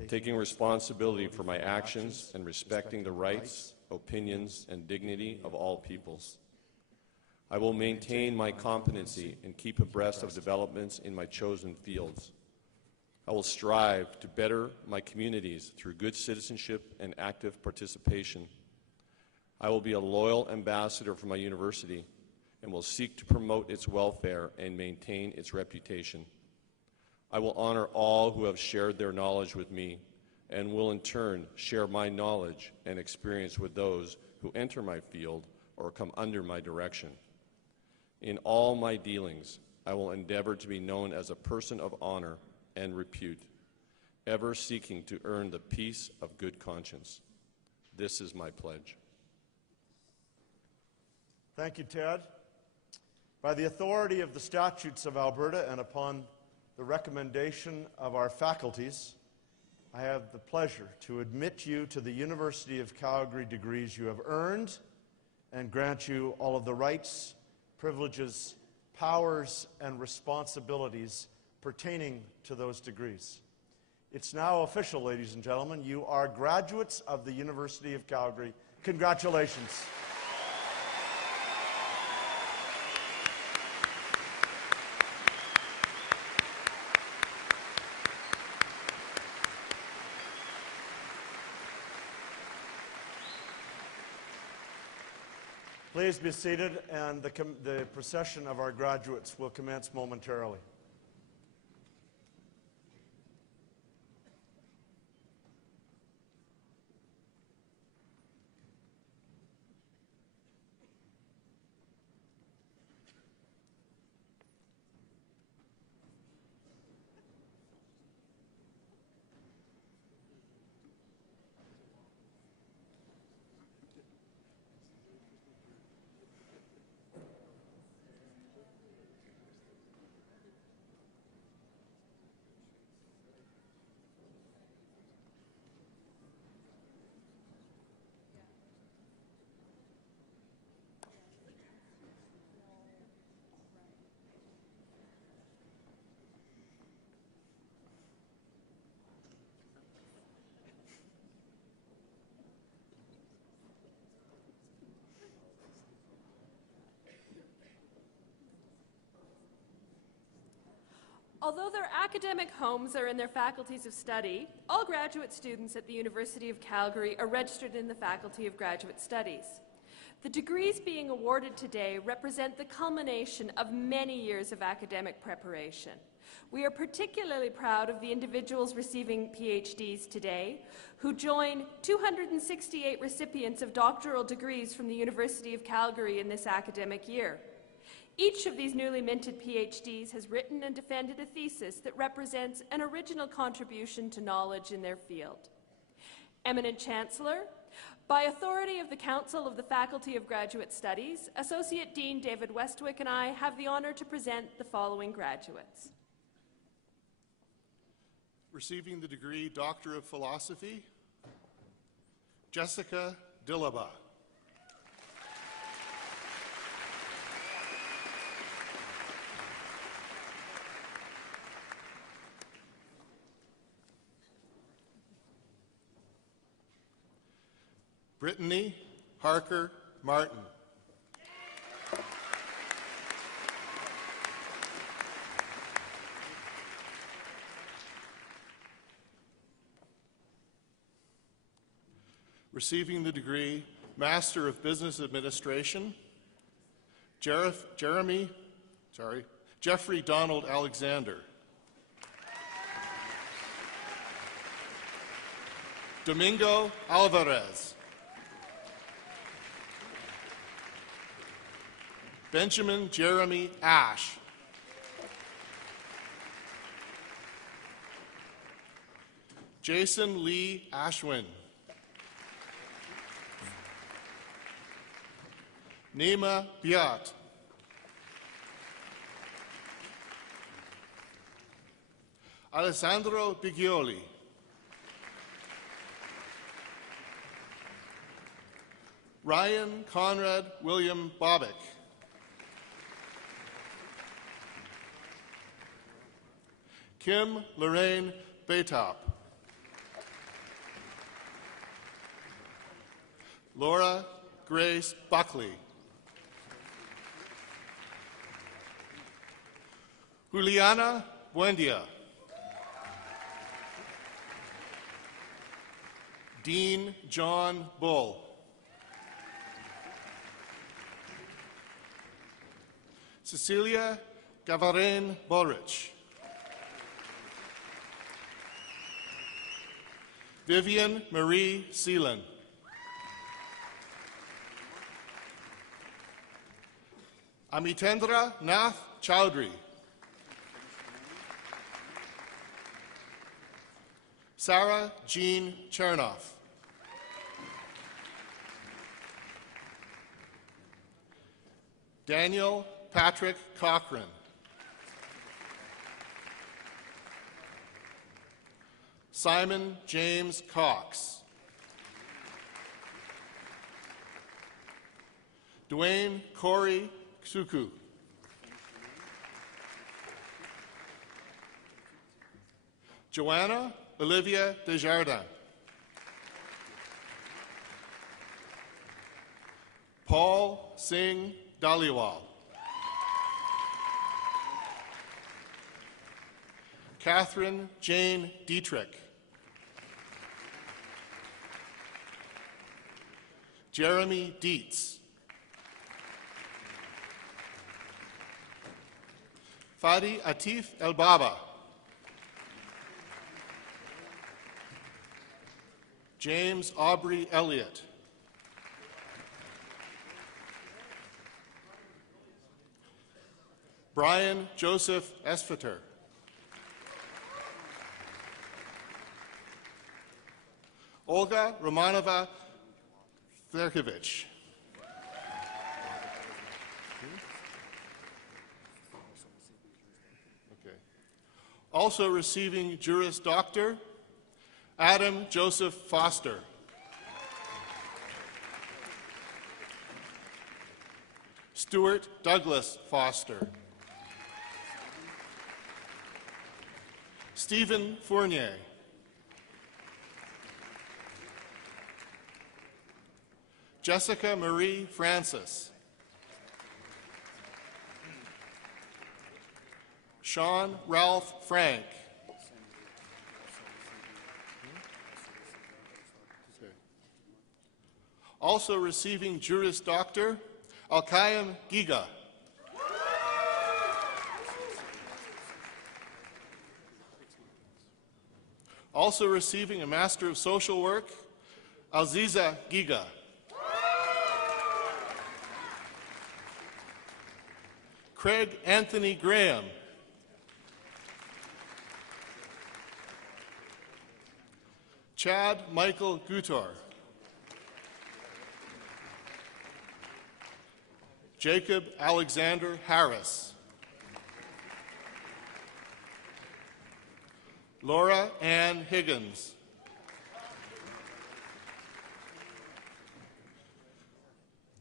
taking responsibility for my actions and respecting the rights, opinions, and dignity of all peoples. I will maintain my competency and keep abreast of developments in my chosen fields. I will strive to better my communities through good citizenship and active participation. I will be a loyal ambassador for my university and will seek to promote its welfare and maintain its reputation. I will honor all who have shared their knowledge with me and will in turn share my knowledge and experience with those who enter my field or come under my direction. In all my dealings, I will endeavor to be known as a person of honor and repute, ever seeking to earn the peace of good conscience. This is my pledge. Thank you, Ted. By the authority of the statutes of Alberta and upon the recommendation of our faculties, I have the pleasure to admit you to the University of Calgary degrees you have earned and grant you all of the rights, privileges, powers, and responsibilities pertaining to those degrees. It's now official, ladies and gentlemen. You are graduates of the University of Calgary. Congratulations. Please be seated, and the procession of our graduates will commence momentarily. Although their academic homes are in their faculties of study, all graduate students at the University of Calgary are registered in the Faculty of Graduate Studies. The degrees being awarded today represent the culmination of many years of academic preparation. We are particularly proud of the individuals receiving PhDs today, who join 268 recipients of doctoral degrees from the University of Calgary in this academic year. Each of these newly minted PhDs has written and defended a thesis that represents an original contribution to knowledge in their field. Eminent Chancellor, by authority of the Council of the Faculty of Graduate Studies, Associate Dean David Westwick and I have the honour to present the following graduates. Receiving the degree Doctor of Philosophy, Jessica Dillaba. Brittany Harker Martin. Receiving the degree Master of Business Administration, Jeffrey Donald Alexander. Domingo Alvarez. Benjamin Jeremy Ash. Jason Lee Ashwin. Neema Biat. Alessandro Bigioli. Ryan Conrad William Bobick. Kim Lorraine Baytop. Laura Grace Buckley. Juliana Buendia. Dean John Bull. Cecilia Gavarin Borich. Vivian Marie Seelan. Amitendra Nath Chowdhury. Sarah Jean Chernoff. Daniel Patrick Cochran. Simon James Cox. Dwayne Corey Suku. Joanna Olivia Desjardins. Paul Singh Dhaliwal. Catherine Jane Dietrich. Jeremy Dietz. Fadi Atif El Baba. James Aubrey Elliott. Brian Joseph Esfeter. Olga Romanova Therkevich. Okay. Also receiving Juris Doctor, Adam Joseph Foster. Stuart Douglas Foster. Stephen Fournier. Jessica Marie Francis. Sean Ralph Frank. Okay. Also receiving Juris Doctor, Alkayam Giga. Also receiving a Master of Social Work, Alziza Giga. Craig Anthony Graham. Chad Michael Gutor. Jacob Alexander Harris. Laura Ann Higgins.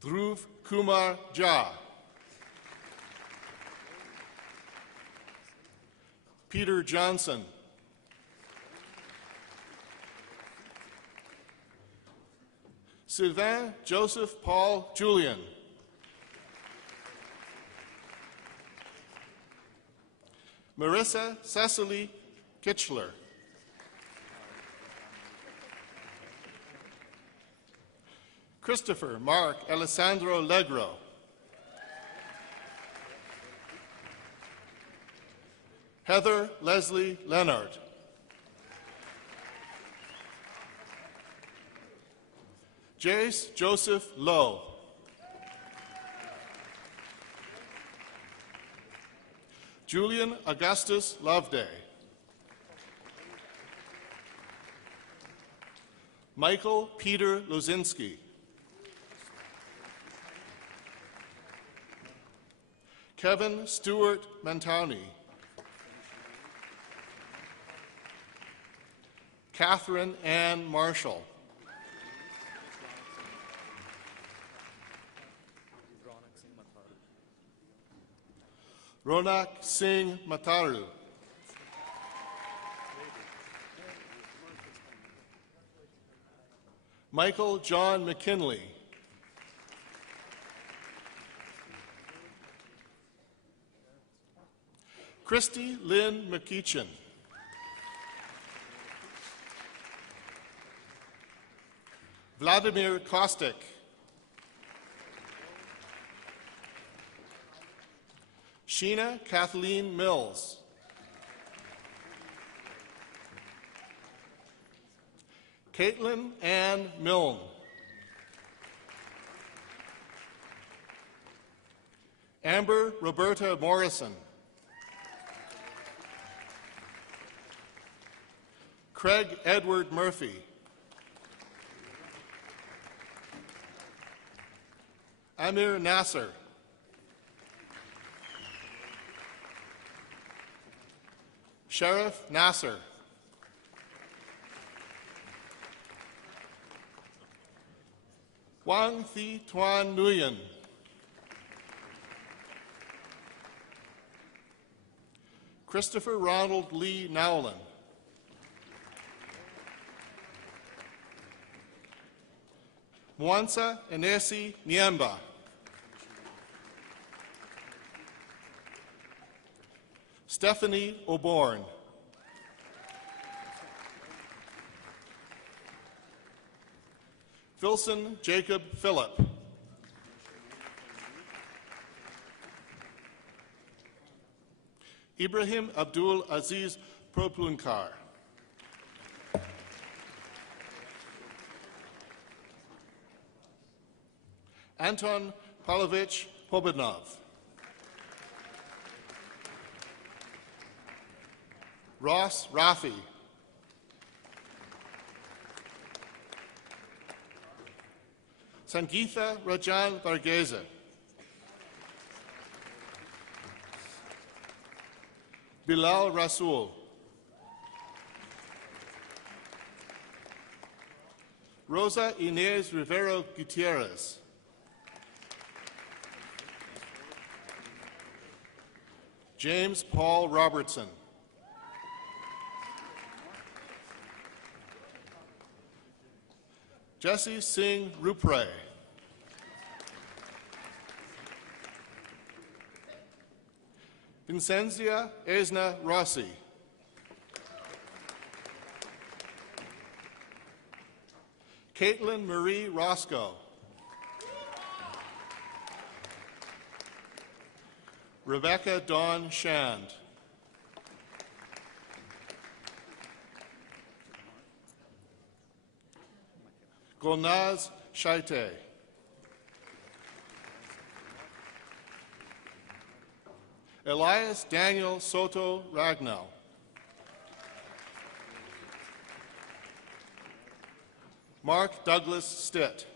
Dhruv Kumar Jha. Peter Johnson. Sylvain Joseph Paul Julian. Marissa Cecily Kitchler. Christopher Mark Alessandro Legro. Heather Leslie Leonard. Jace Joseph Lowe. Julian Augustus Loveday. Michael Peter Lozinski. Kevin Stewart Mantoni. Catherine Ann Marshall. Ronak Singh Mataru. Michael John McKinley. Christy Lynn McEachin. Vladimir Kostic. Sheena Kathleen Mills. Caitlin Ann Milne. Amber Roberta Morrison. Craig Edward Murphy. Amir Nasser. Sheriff Nasser. Wang Thi Tuan Nguyen. Christopher Ronald Lee Nowlin. Mwansa Enesi Niemba. Stephanie O'Born. Filson Jacob Phillip. Ibrahim Abdul Aziz Proplunkar. Anton Pavlovich Pobednov. Ross Rafi. Sangeetha Rajan Varghese. Bilal Rasul. Rosa Inez Rivero Gutierrez. James Paul Robertson. Jesse Singh Rupre. Vincenzia Esna Rossi. Caitlin Marie Roscoe. Rebecca Dawn Shand. Golnaz Shaite. Elias Daniel Soto Ragnall. Mark Douglas Stitt.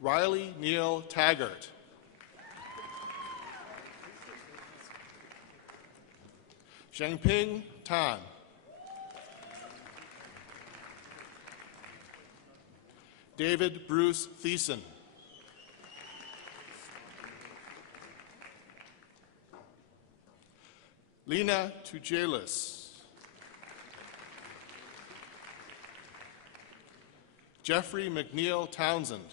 Riley Neal Taggart. Zhengping Tan. David Bruce Thiessen. Lena Tujelis. Jeffrey McNeil Townsend.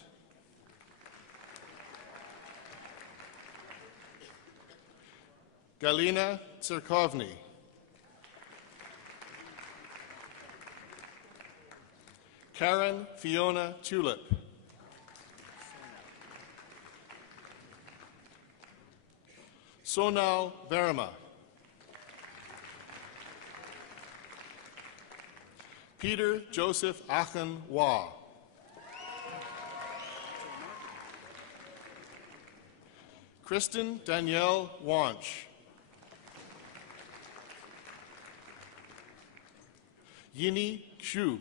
Galina Tsirkovny. Karen Fiona Tulip. Sonal Verma. Peter Joseph Achen Wah. Kristen Danielle Wanch. Yini Xu.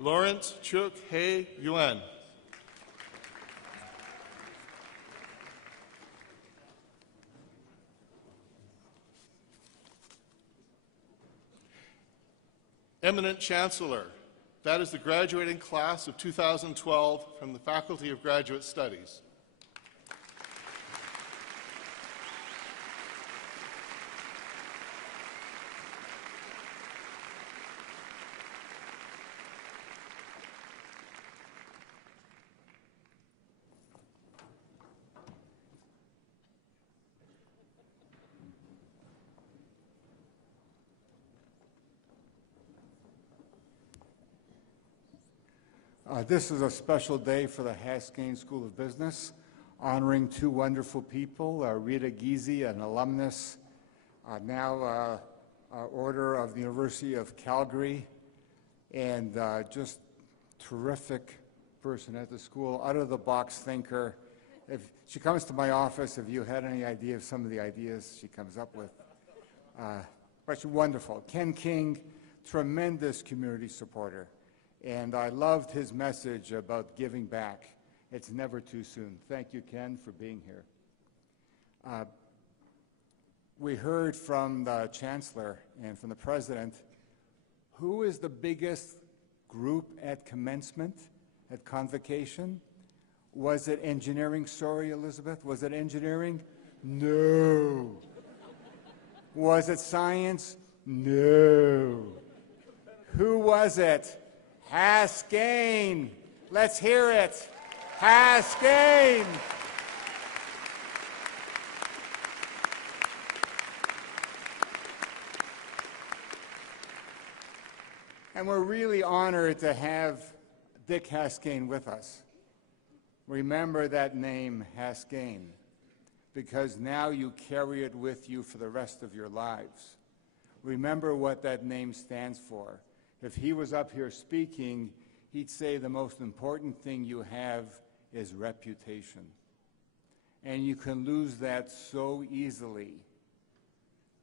Lawrence Chuk Hei Yuan. Eminent Chancellor, that is the graduating class of 2012 from the Faculty of Graduate Studies. This is a special day for the Haskayne School of Business, honoring two wonderful people, Rita Giese, an alumnus, now Order of the University of Calgary, and just terrific person at the school, out-of-the-box thinker. If she comes to my office, if you had any idea of some of the ideas she comes up with, but she's wonderful. Ken King, tremendous community supporter. And I loved his message about giving back. It's never too soon. Thank you, Ken, for being here. We heard from the Chancellor and from the President, who is the biggest group at commencement, at convocation? Was it engineering? Sorry, Elizabeth. Was it engineering? No. Was it science? No. Who was it? Haskayne. Let's hear it. Haskayne. And we're really honored to have Dick Haskayne with us. Remember that name, Haskayne, because now you carry it with you for the rest of your lives. Remember what that name stands for. If he was up here speaking, he'd say the most important thing you have is reputation. And you can lose that so easily.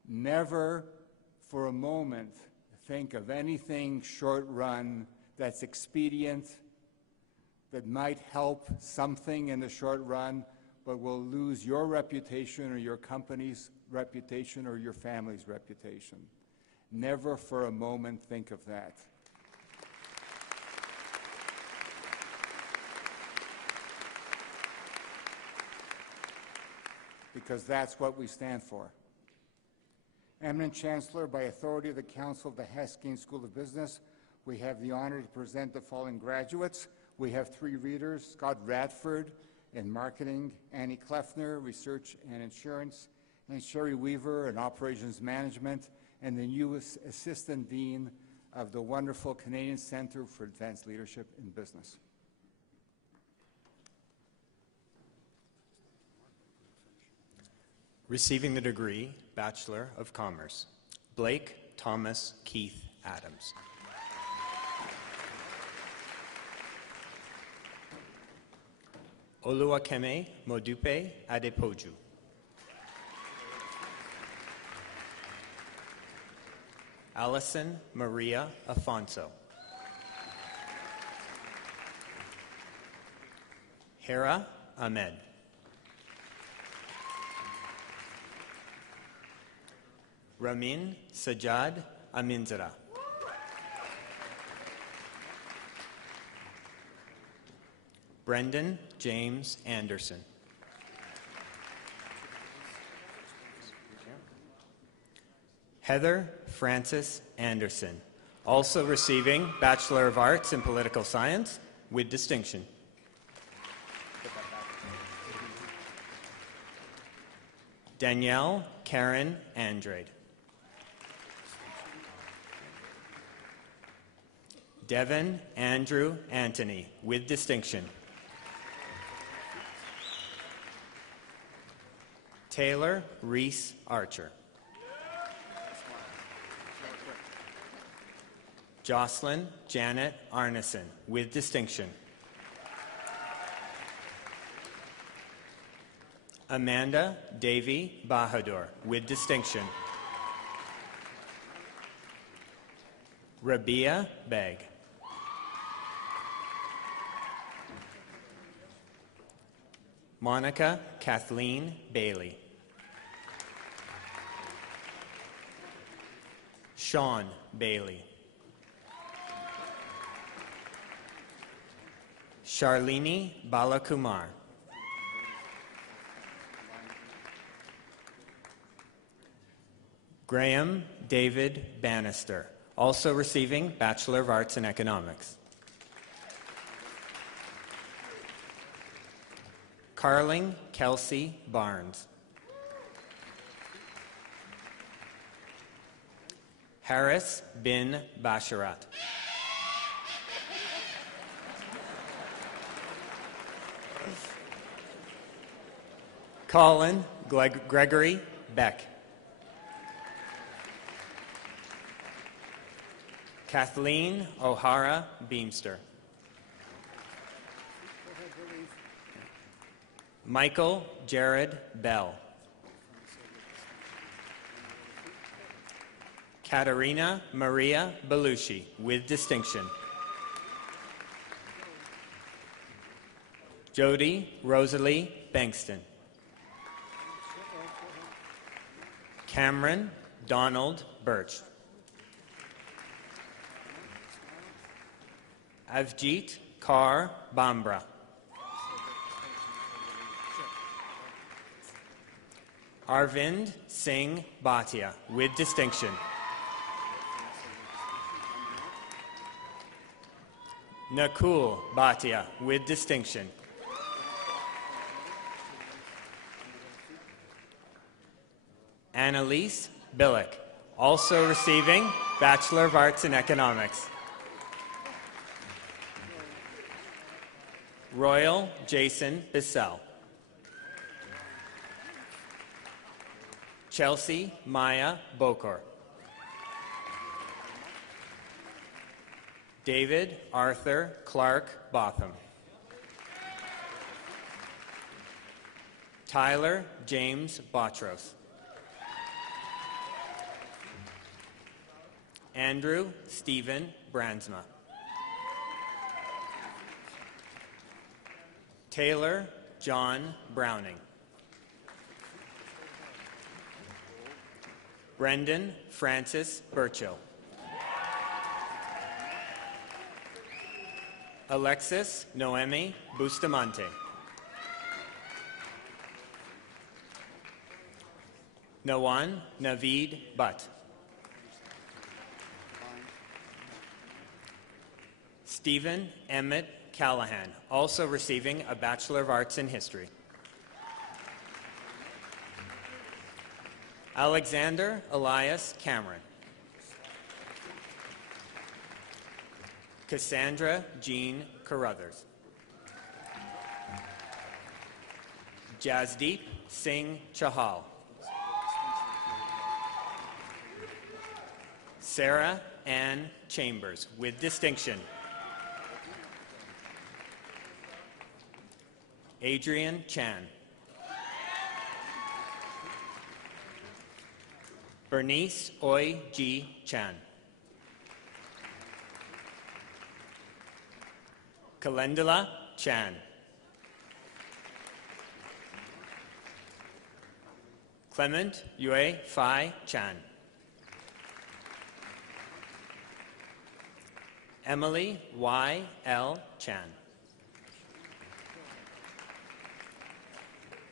Never for a moment think of anything short run that's expedient, that might help something in the short run, but will lose your reputation or your company's reputation or your family's reputation. Never for a moment think of that. Because that's what we stand for. Eminent Chancellor, by authority of the Council of the Haskayne School of Business, we have the honor to present the following graduates. We have three readers: Scott Radford in Marketing, Annie Kleffner, Research and Insurance, and Sherry Weaver in Operations Management, and the new Assistant Dean of the wonderful Canadian Centre for Advanced Leadership in Business. Receiving the degree, Bachelor of Commerce, Blake Thomas Keith Adams. Oluwakeme Modupe Adepoju. Allison Maria Afonso. Hera Ahmed. Ramin Sajad Aminzara. Brendan James Anderson. Heather Frances Anderson, also receiving Bachelor of Arts in Political Science with distinction. Danielle Karen Andrade. Devin Andrew Anthony with distinction. Taylor Reese Archer. Jocelyn Janet Arneson, with distinction. Amanda Davy Bahadur, with distinction. Rabia Beg. Monica Kathleen Bailey. Sean Bailey. Charlene Balakumar. Graham David Bannister, also receiving Bachelor of Arts in Economics. Carling Kelsey Barnes. Harris bin Basharat. Colin Gregory Beck. Kathleen O'Hara Beamster. Michael Jared Bell. Katerina Maria Belushi, with distinction. Jody Rosalie Bankston. Cameron Donald Birch. Avjit Kaur Bambra. Arvind Singh Bhatia, with distinction. Nakul Bhatia, with distinction. Annalise Billick, also receiving Bachelor of Arts in Economics. Royal Jason Bissell. Chelsea Maya Bokor. David Arthur Clark Botham. Tyler James Botros. Andrew Stephen Bransma. Taylor John Browning. Brendan Francis Burchill. Alexis Noemi Bustamante. Nawan Naveed Butt. Stephen Emmett Callahan, also receiving a Bachelor of Arts in History. Alexander Elias Cameron. Cassandra Jean Carruthers. Jasdeep Singh Chahal. Sarah Ann Chambers, with distinction. Adrian Chan. Bernice Oi G. Chan. Kalendala Chan. Clement Yue Phai Chan. Emily Y. L. Chan.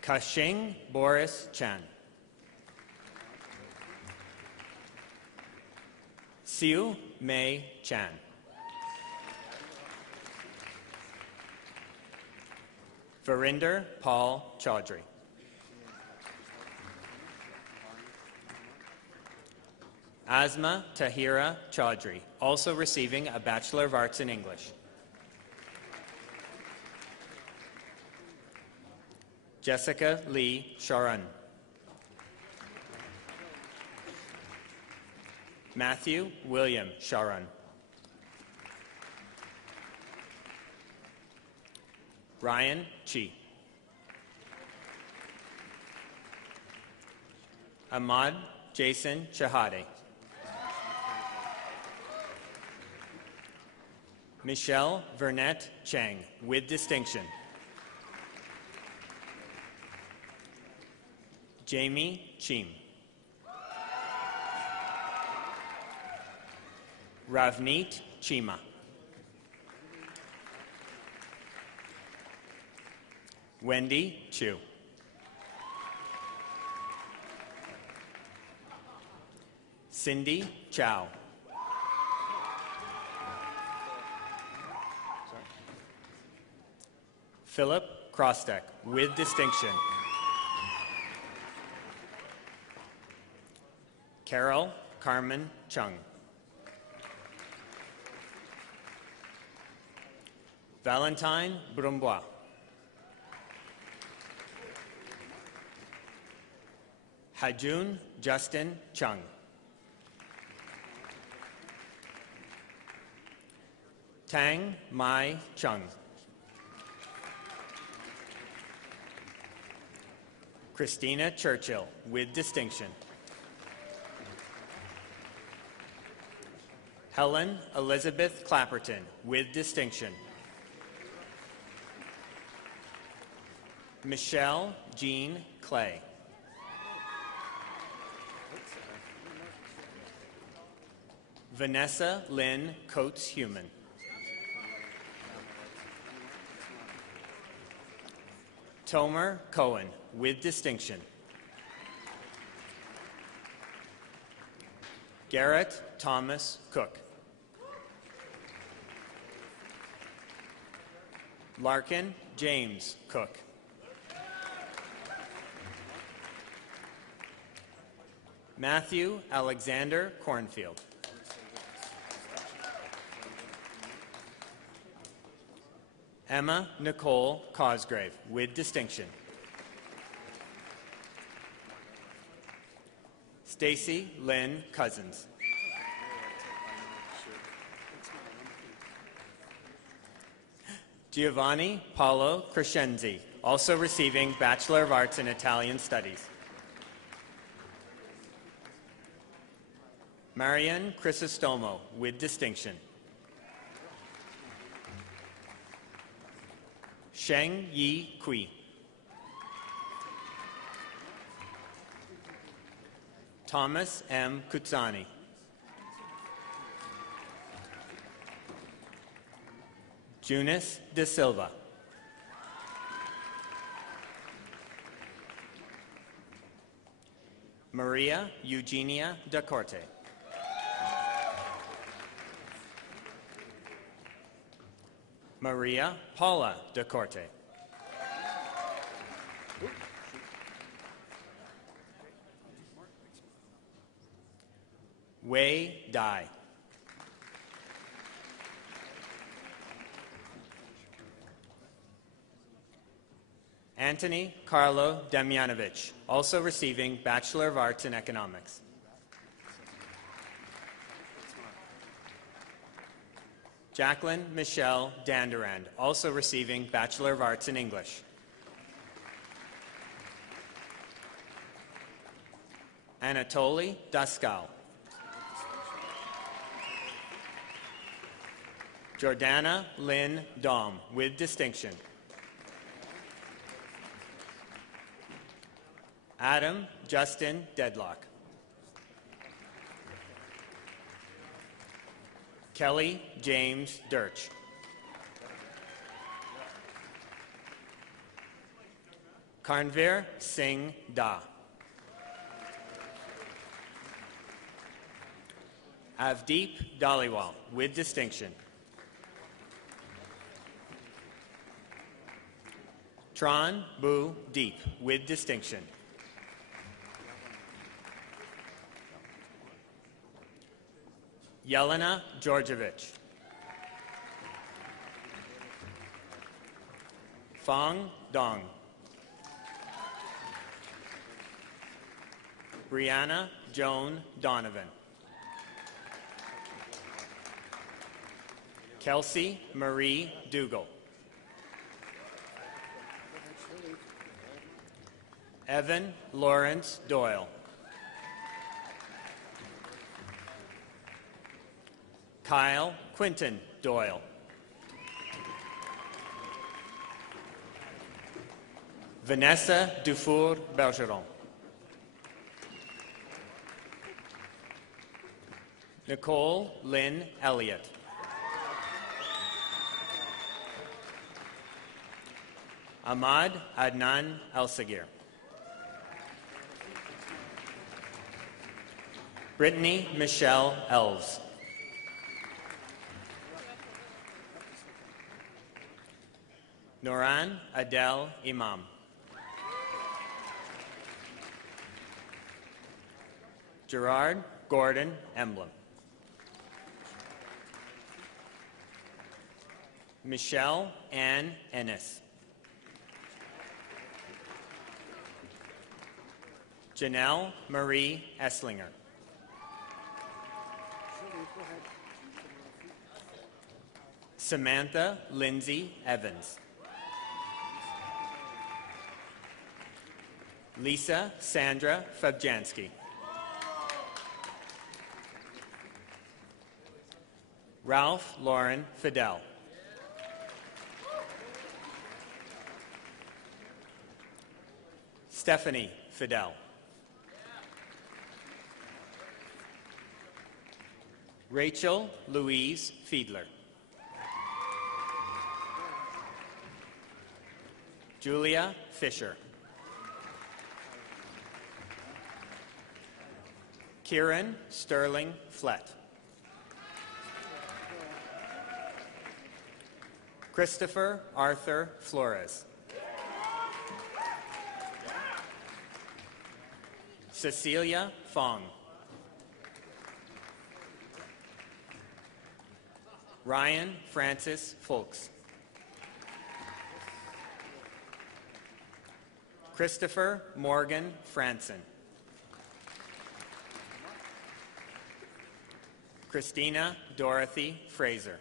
Kashing Boris Chan. Siu Mei Chan. Verinder Paul Chaudhry. Asma Tahira Chaudhry, also receiving a Bachelor of Arts in English. Jessica Lee Sharan. Matthew William Sharan. Ryan Chi. Ahmad Jason Chahade. Michelle Vernette Chang, with distinction. Jamie Cheem. Ravneet Chima. Wendy Chu. Cindy Chow. Philip Crostek, with distinction. Carol Carmen Chung. Valentine Brumbois. Hajun Justin Chung. Tang Mai Chung. Christina Churchill, with distinction. Helen Elizabeth Clapperton, with distinction. Michelle Jean Clay. Vanessa Lynn Coates-Human. Tomer Cohen, with distinction. Garrett Thomas Cook. Larkin James Cook. Matthew Alexander Cornfield. Emma Nicole Cosgrave, with distinction. Stacy Lynn Cousins. Giovanni Paolo Crescenzi, also receiving Bachelor of Arts in Italian Studies. Marian Crisostomo, with distinction. Sheng Yi Kui. Thomas M. Kutsani. Junis De Silva. Maria Eugenia Da Corte. Maria Paula Da Corte. Wei Dai. Anthony Carlo Demjanovic, also receiving Bachelor of Arts in Economics. Jacqueline Michelle Danderand, also receiving Bachelor of Arts in English. Anatoly Daskal. Jordana Lynn Dom, with distinction. Adam Justin Deadlock. Kelly James Dirch. Karnveer Singh Da. Avdeep Dhaliwal, with distinction. Tron Bu Deep, with distinction. Yelena Georgievich. Fong Dong. Brianna Joan Donovan. Kelsey Marie Dougal. Evan Lawrence Doyle. Kyle Quinton Doyle. Vanessa Dufour Bergeron. Nicole Lynn Elliott. Ahmad Adnan Al-Sagir. Brittany Michelle Elves. Noran Adel Imam. Gerard Gordon Emblem. Michelle Ann Ennis. Janelle Marie Esslinger. Samantha Lindsay Evans. Lisa Sandra Fabjanski. Ralph Lauren Fidel. Stephanie Fidel. Rachel Louise Fiedler. Julia Fisher. Kieran Sterling Flett. Christopher Arthur Flores. Cecilia Fong. Ryan Francis Folks. Christopher Morgan Franson. Christina Dorothy Fraser.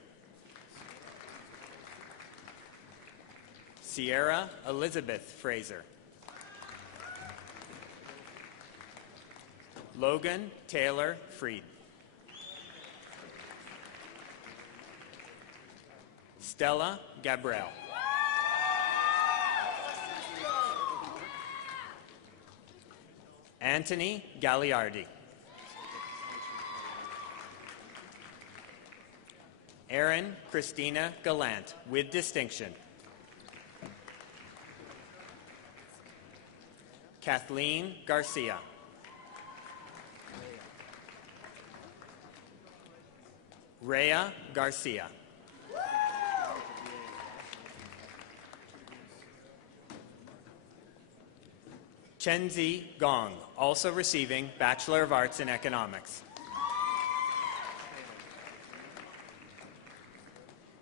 Sierra Elizabeth Fraser. Logan Taylor Freed. Stella Gabriel. Anthony Gagliardi. Erin Christina Gallant, with distinction. Kathleen Garcia. Rhea Garcia. Chenzi Gong, also receiving Bachelor of Arts in Economics.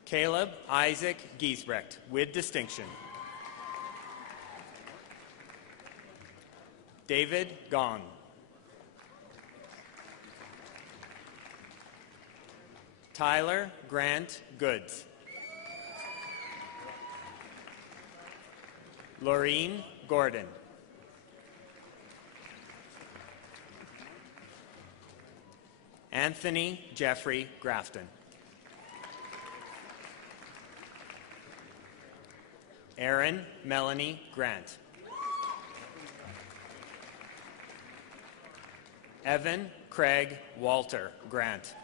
Caleb Isaac Giesbrecht, with distinction. David Gong. Tyler Grant Goods. Laureen Gordon. Anthony Jeffrey Grafton. Erin Melanie Grant. Evan Craig Walter Grant.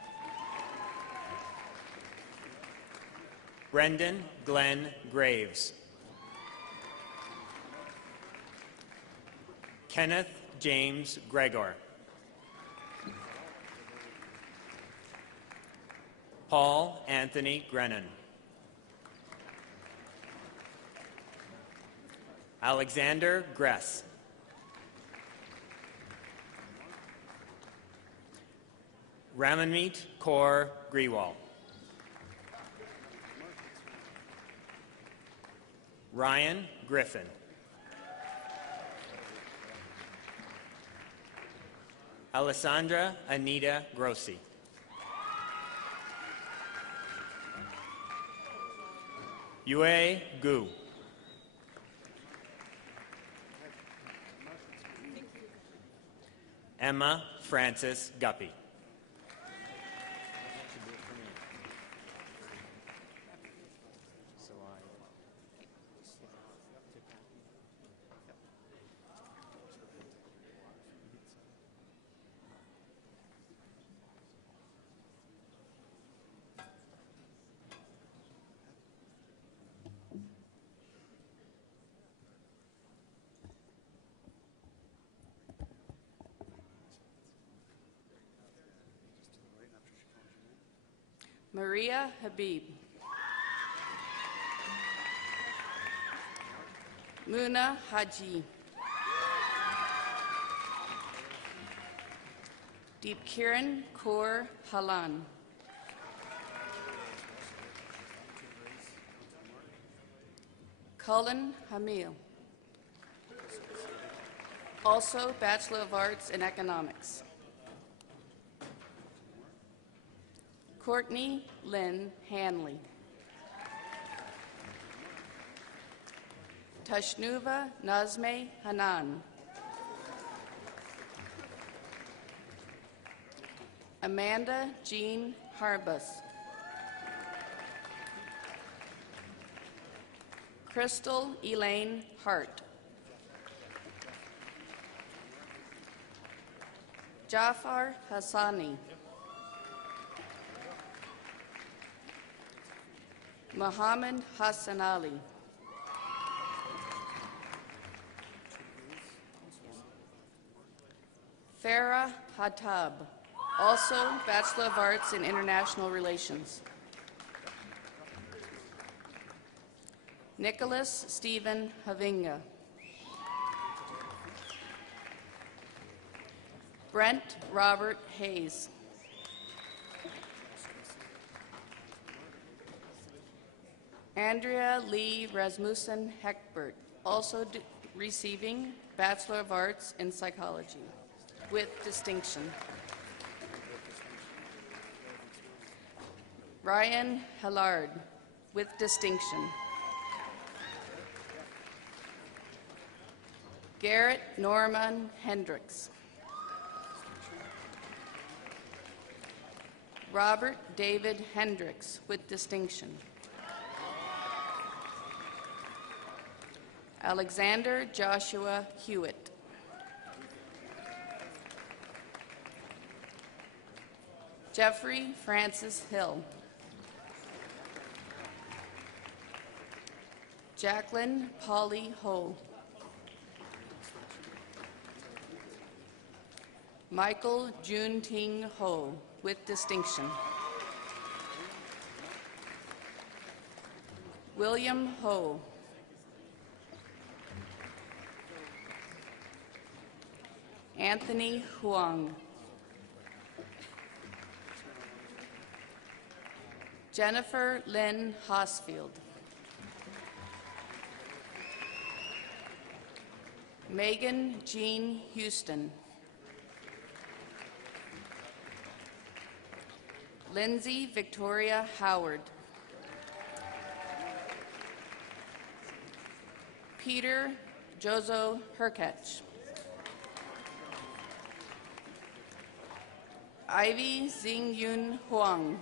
Brendan Glenn Graves. Kenneth James Gregor. Paul Anthony Grennan. Alexander Gress. Ramanmeet Kaur Grewal. Ryan Griffin. Alessandra Anita Grossi. Yue Gu. Emma Frances Guppy. Maria Habib. Muna Haji. Deepkiran Kaur Halan. Cullen Hamil. Also Bachelor of Arts in Economics. Courtney Lynn Hanley. Tashnuva Nazme Hanan. Amanda Jean Harbus. Crystal Elaine Hart. Jafar Hassani. Muhammad Hassan Ali. Farah Hatab, also Bachelor of Arts in International Relations. Nicholas Stephen Havinga. Brent Robert Hayes. Andrea Lee Rasmussen Heckbert, also receiving Bachelor of Arts in Psychology, with distinction. Ryan Hillard, with distinction. Garrett Norman Hendricks. Robert David Hendricks, with distinction. Alexander Joshua Hewitt. Jeffrey Francis Hill. Jacqueline Polly Ho. Michael Junting Ho, with distinction. William Ho. Anthony Huang. Jennifer Lynn Hosfield. Megan Jean Houston. Lindsay Victoria Howard. Peter Jozo Herkach. Ivy Xingyun Huang.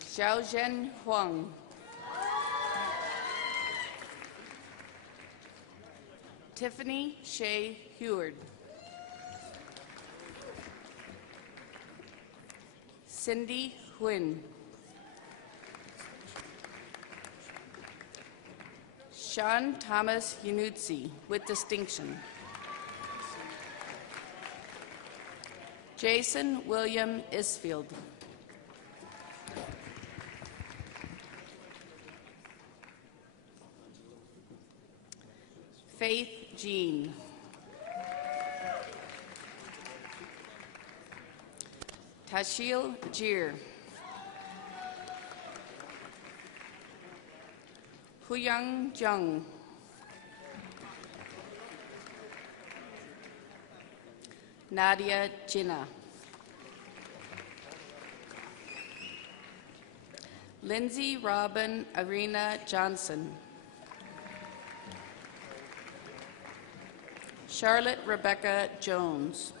Xiaozhen Huang. Tiffany Shea Heward. Cindy Huyn. Sean Thomas Yanutsi, with distinction. Jason William Isfield. Faith Jean. Tashil Jir. Huyang Jung. Nadia Jinnah. Lindsay Robin Arena Johnson. Charlotte Rebecca Jones.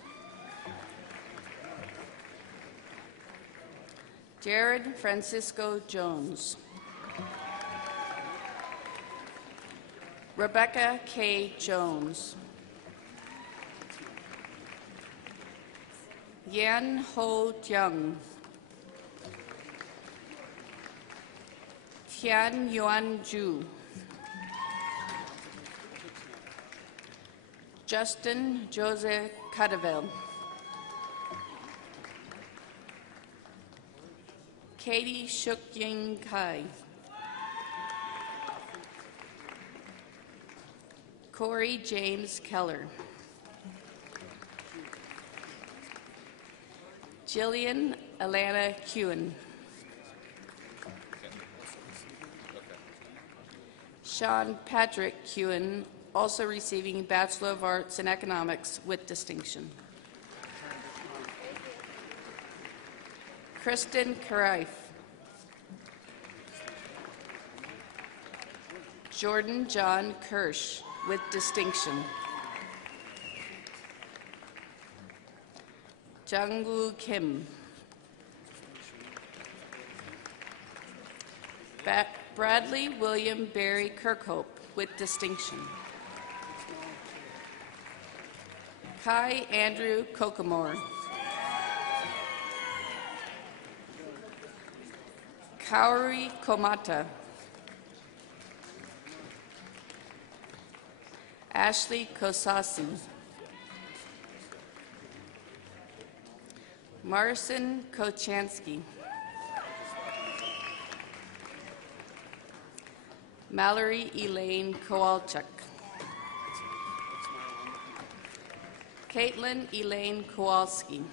Jared Francisco Jones. Rebecca K. Jones. Yan Ho Jiang. Tian Yuan Ju. Justin Jose Cadavel. Katie Shuk Ying Kai. Corey James Keller. Jillian Alana Kewen. Sean Patrick Kewen, also receiving Bachelor of Arts in Economics with distinction. Kristen Karaif. Jordan John Kirsch with distinction. Jungwoo Kim. Bradley William Barry Kirkhope with distinction. Kai Andrew Kokomore. Kaori Komata. Ashley Kosasi. Marcin Kochansky. Mallory Elaine Kowalchuk. Caitlin Elaine Kowalski.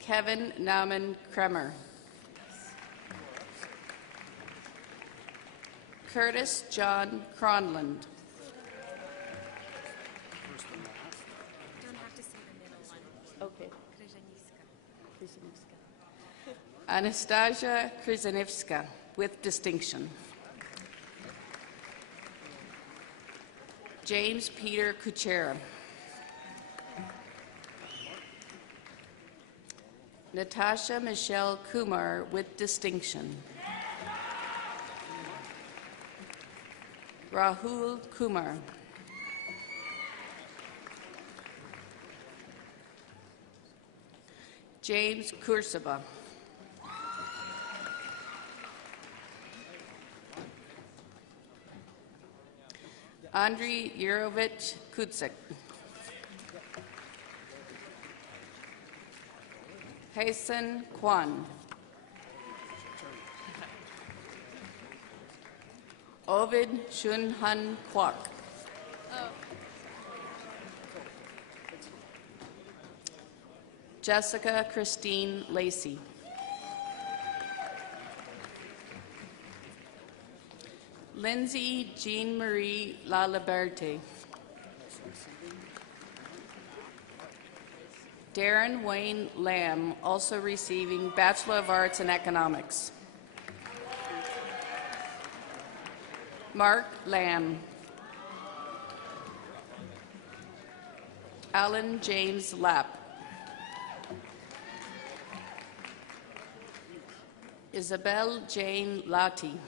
Kevin Nauman Kremer. Curtis John Cronland. Okay. Anastasia Kryzanivska with distinction. James Peter Kuchera. Natasha Michelle Kumar with distinction. Rahul Kumar. James Kursaba. Andriy Yurovich Kutsik. Hasten Kwan. Ovid Shunhan Kwok. Jessica Christine Lacey. Lindsay Jean-Marie Laliberte. Darren Wayne Lamb, also receiving Bachelor of Arts in Economics. Mark Lamb. Alan James Lapp. Isabel Jane Lati.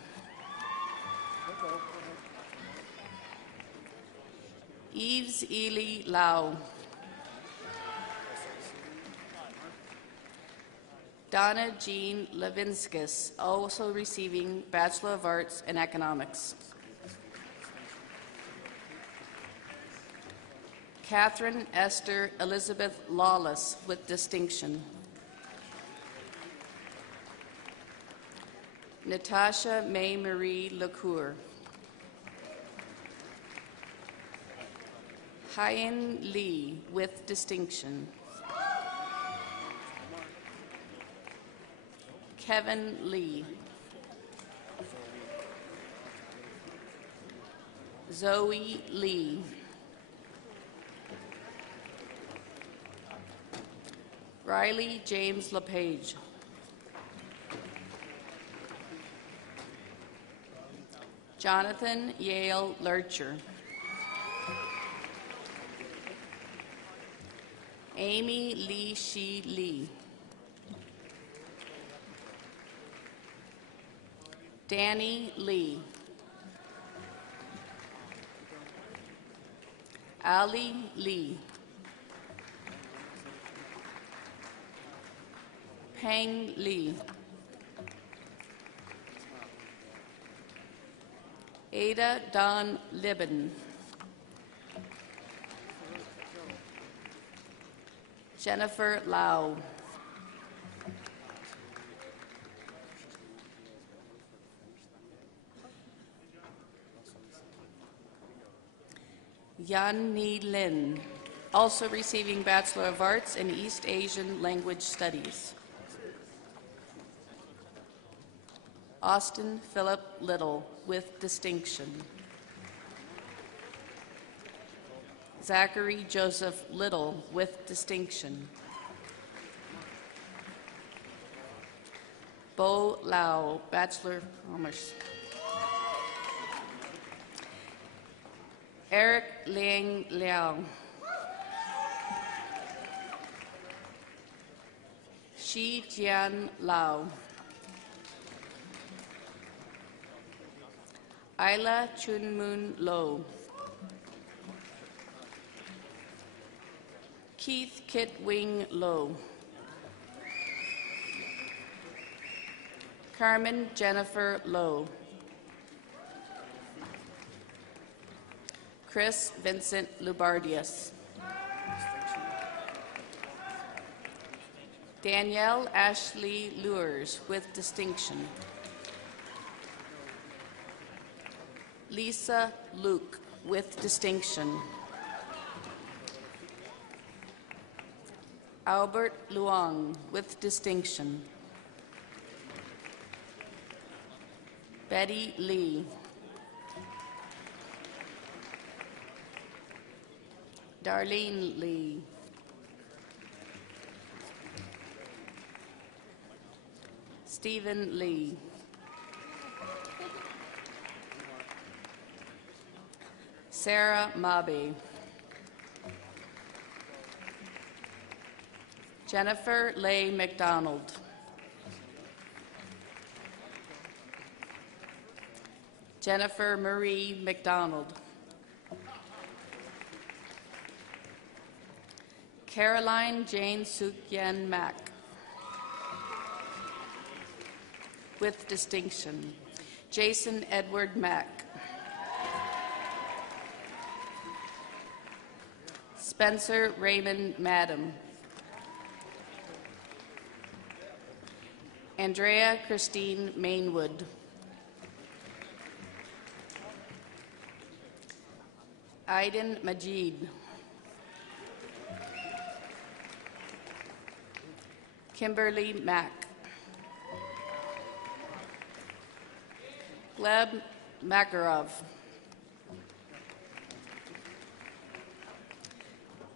Yves Ely Lau. Donna Jean Levinskis, also receiving Bachelor of Arts in Economics. Catherine Esther Elizabeth Lawless with distinction. Natasha May Marie Lacour. Hyen Lee with distinction. Kevin Lee. Zoe Lee. Riley James LePage. Jonathan Yale Lurcher. Amy Lee Shi Lee. Danny Lee. Ali Lee. Peng Lee. Ada Don Libben. Jennifer Lau. Yan Ni Lin, also receiving Bachelor of Arts in East Asian Language Studies. Austin Philip Little, with distinction. Zachary Joseph Little, with distinction. Bo Lau, Bachelor of Commerce. Eric Liang Liao. Shi Jian Lao. Isla Chunmun Lo. Keith Kit Wing Lo. Carmen Jennifer Lo. Chris Vincent Lubardius. Danielle Ashley Lures, with distinction. Lisa Luke, with distinction. Albert Luong, with distinction. Betty Lee. Darlene Lee. Stephen Lee. Sarah Mabe. Jennifer Leigh McDonald. Jennifer Marie McDonald. Caroline Jane Sukyen Mack, with distinction. Jason Edward Mack. Spencer Raymond Madam. Andrea Christine Mainwood. Aiden Majid. Kimberly Mack. Gleb Makarov.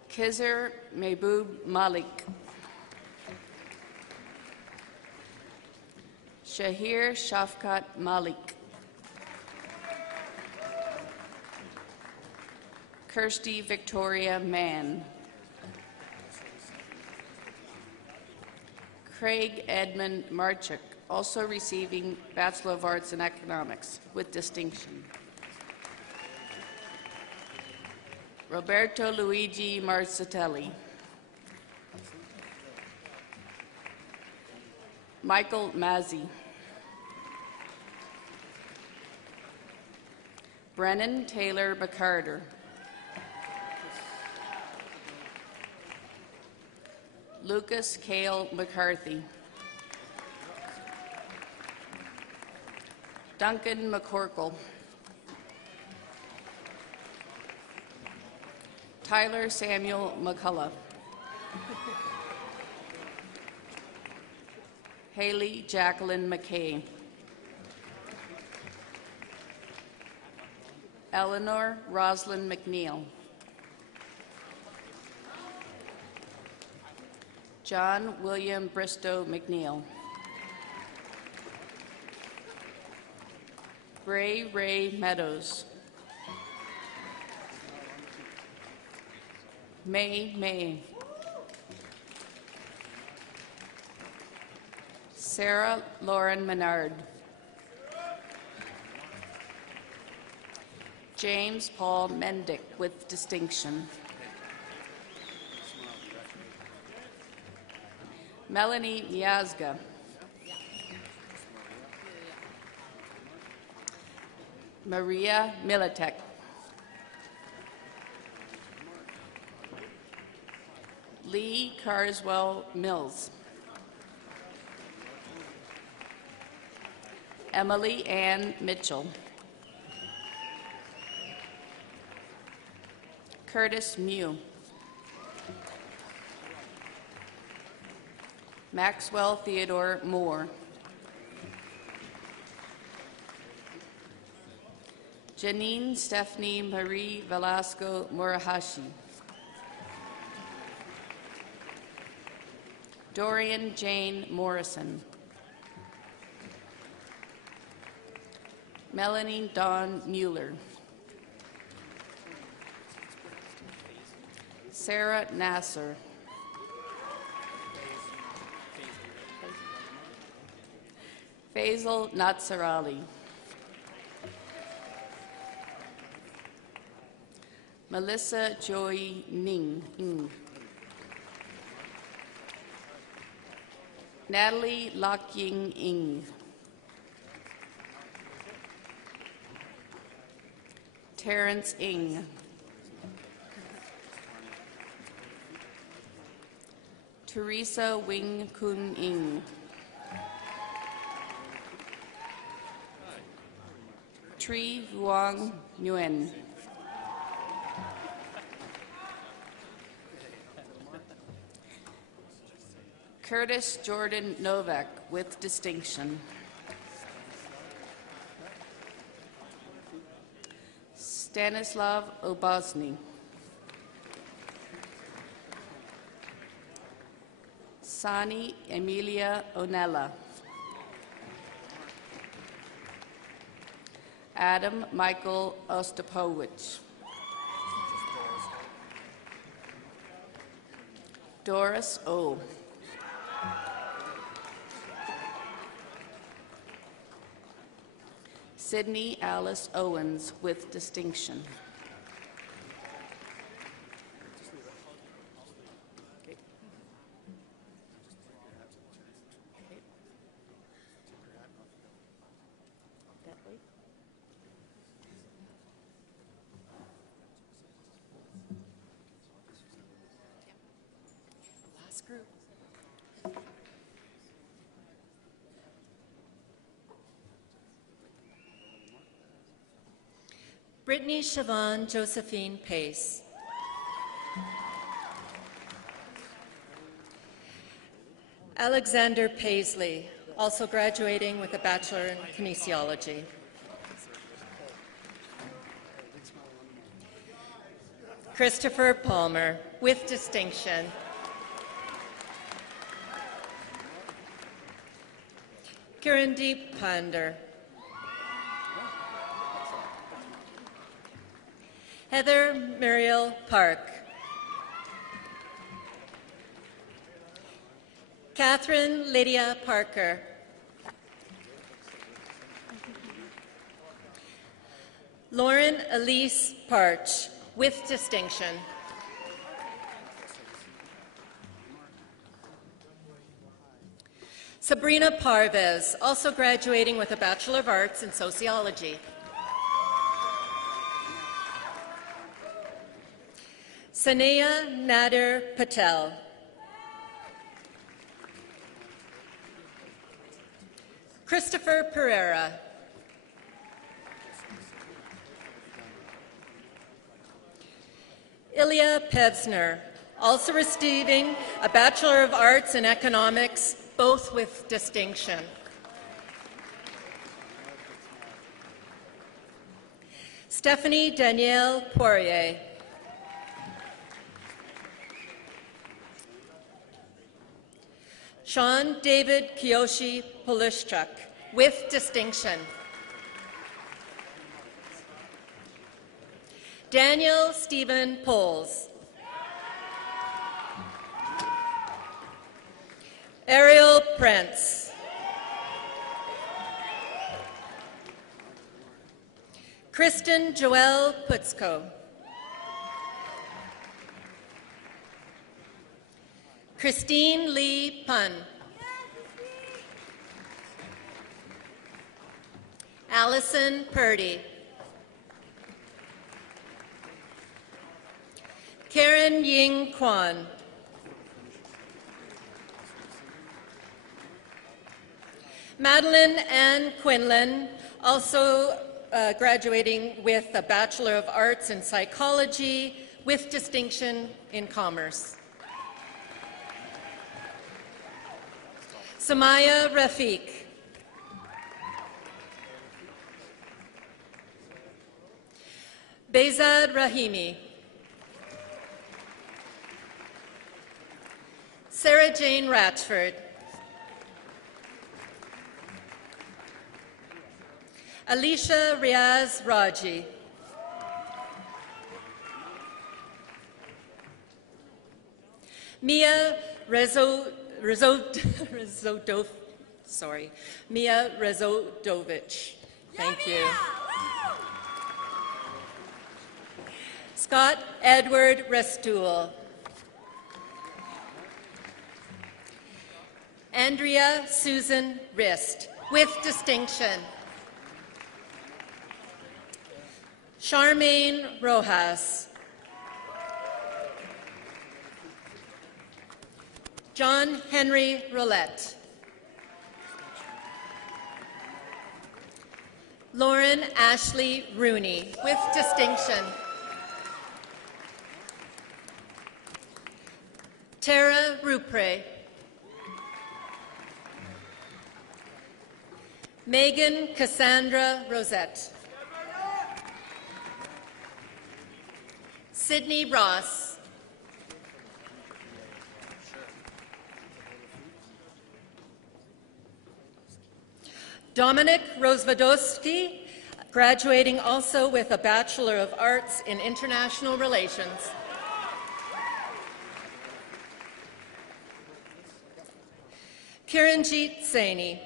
Khizr Mehboob Malik. Shahir Shafkat Malik. Kirsty Victoria Mann. Craig Edmund Marchuk, also receiving Bachelor of Arts in Economics, with distinction. Roberto Luigi Marzatelli. Michael Mazzi. Brennan Taylor McCarter. Lucas Cale McCarthy. Duncan McCorkle. Tyler Samuel McCullough. Haley Jacqueline McKay. Eleanor Roslyn McNeil. John William Bristow McNeil. Ray Meadows. May. Sarah Lauren Menard. James Paul Mendick with distinction. Melanie Miazga. Maria Militek. Lee Carswell Mills. Emily Ann Mitchell. Curtis Mew. Maxwell Theodore Moore. Janine Stephanie Marie Velasco Murahashi. Dorian Jane Morrison. Melanie Dawn Mueller. Sarah Nasser. Faisal Natsarali. Melissa Joy Ning. Natalie Lokying Ing. Terrence Ing. Teresa Wing Kun Ing. Tri Vuong Nguyen. Curtis Jordan Novak with distinction. Stanislav Obosny. Sani Emilia Onella. Adam Michael Ostapowicz. Doris O. Sydney Alice Owens with distinction. Last group. Brittany Siobhan Josephine Pace. Alexander Paisley, also graduating with a Bachelor in Kinesiology. Christopher Palmer, with distinction. Kirandeep Pander. Heather Muriel Park. Catherine Lydia Parker. Lauren Elise Parch, with distinction. Sabrina Parvez, also graduating with a Bachelor of Arts in Sociology. Sanaya Nader Patel. Christopher Pereira. Ilya Pevsner, also receiving a Bachelor of Arts in Economics, both with distinction. Stephanie Danielle Poirier. Sean David Kiyoshi Polishchuk, with distinction. Daniel Stephen Poles. Ariel Prentz. Kristen Joelle Putzko. Christine Lee Pun. Allison Purdy. Karen Ying Kwan. Madeline Ann Quinlan, also graduating with a Bachelor of Arts in Psychology with distinction in Commerce. Samaya Rafiq. Bezad Rahimi. Sarah Jane Ratchford. Alicia Riaz Raji. Mia Mia Rezodovich. Thank you. Scott Edward Restoul. Andrea Susan Rist, with distinction. Charmaine Rojas. John Henry Roulette. Lauren Ashley Rooney, with distinction. Tara Rupre. Megan Cassandra Rosette. Sydney Ross. Dominic Rozvadowski, graduating also with a Bachelor of Arts in International Relations. Kiranjit Saini.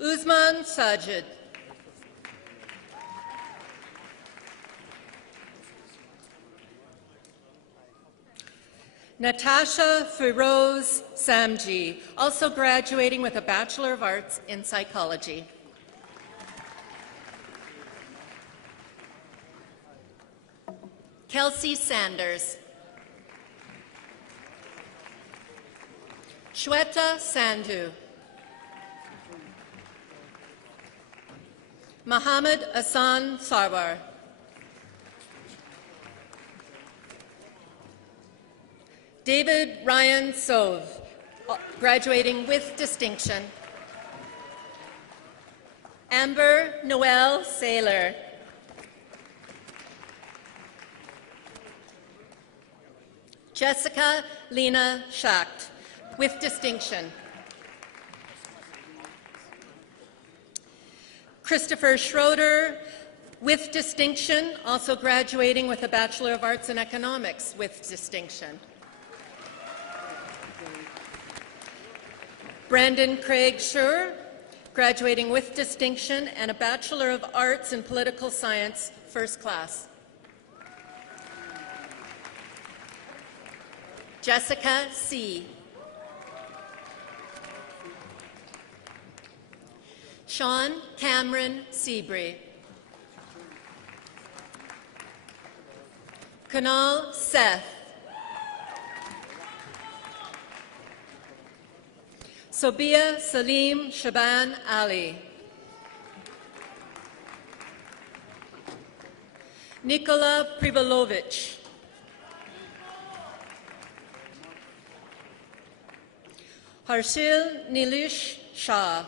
Uzman Sajid. Natasha Firoz Samji, also graduating with a Bachelor of Arts in Psychology. Kelsey Sanders. Shweta Sandhu. Mohammed Hassan Sarwar. David Ryan Sove, graduating with distinction. Amber Noel Saylor. Jessica Lena Schacht, with distinction. Christopher Schroeder, with distinction, also graduating with a Bachelor of Arts in Economics with distinction. Brandon Craig Schur, graduating with distinction and a Bachelor of Arts in Political Science, first class. Jessica C. Sean Cameron Seabury. Kunal Seth. Sobia Salim Shaban Ali. Nikola Privalovich. Harshil Nilesh Shah.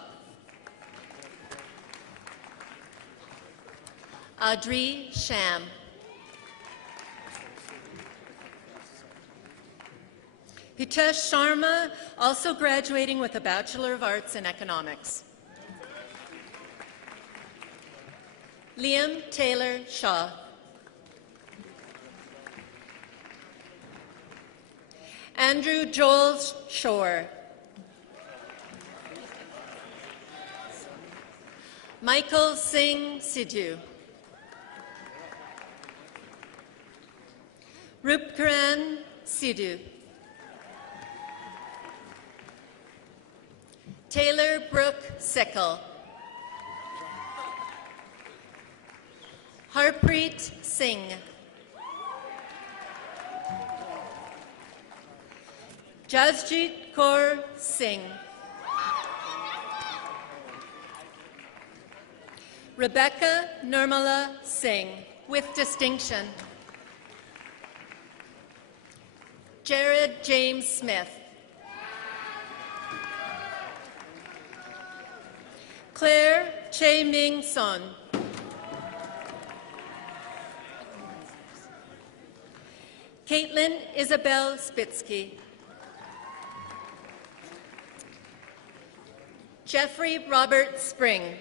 Adri Sham. Hitesh Sharma, also graduating with a Bachelor of Arts in Economics. Liam Taylor Shaw. Andrew Joel Shore. Michael Singh Sidhu. Rupkaran Sidhu. Taylor Brooke Sickle. Harpreet Singh. Jasjit Kaur Singh. Rebecca Nirmala Singh, with distinction. Jared James Smith. Claire Che Ming Son. Caitlin Isabel Spitsky. Jeffrey Robert Spring.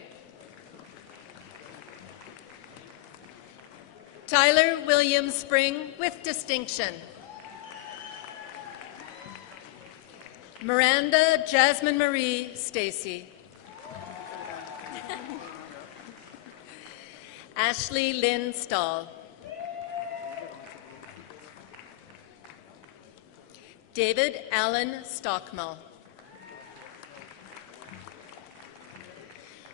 Tyler William Spring, with distinction. Miranda Jasmine Marie Stacy. Ashley Lynn Stahl. David Allen Stockmull.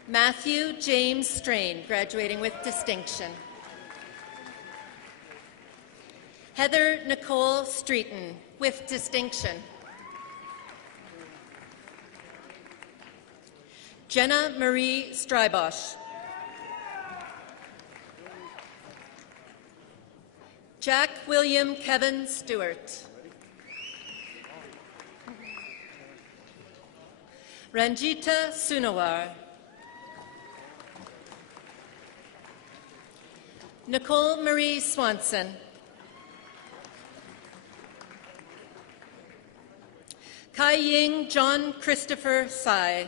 Matthew James Strain, graduating with distinction. Heather Nicole Streeton, with distinction. Jenna Marie Strybosch. Jack William Kevin Stewart. Ranjita Sunawar. Nicole Marie Swanson. Kai Ying John Christopher Sai.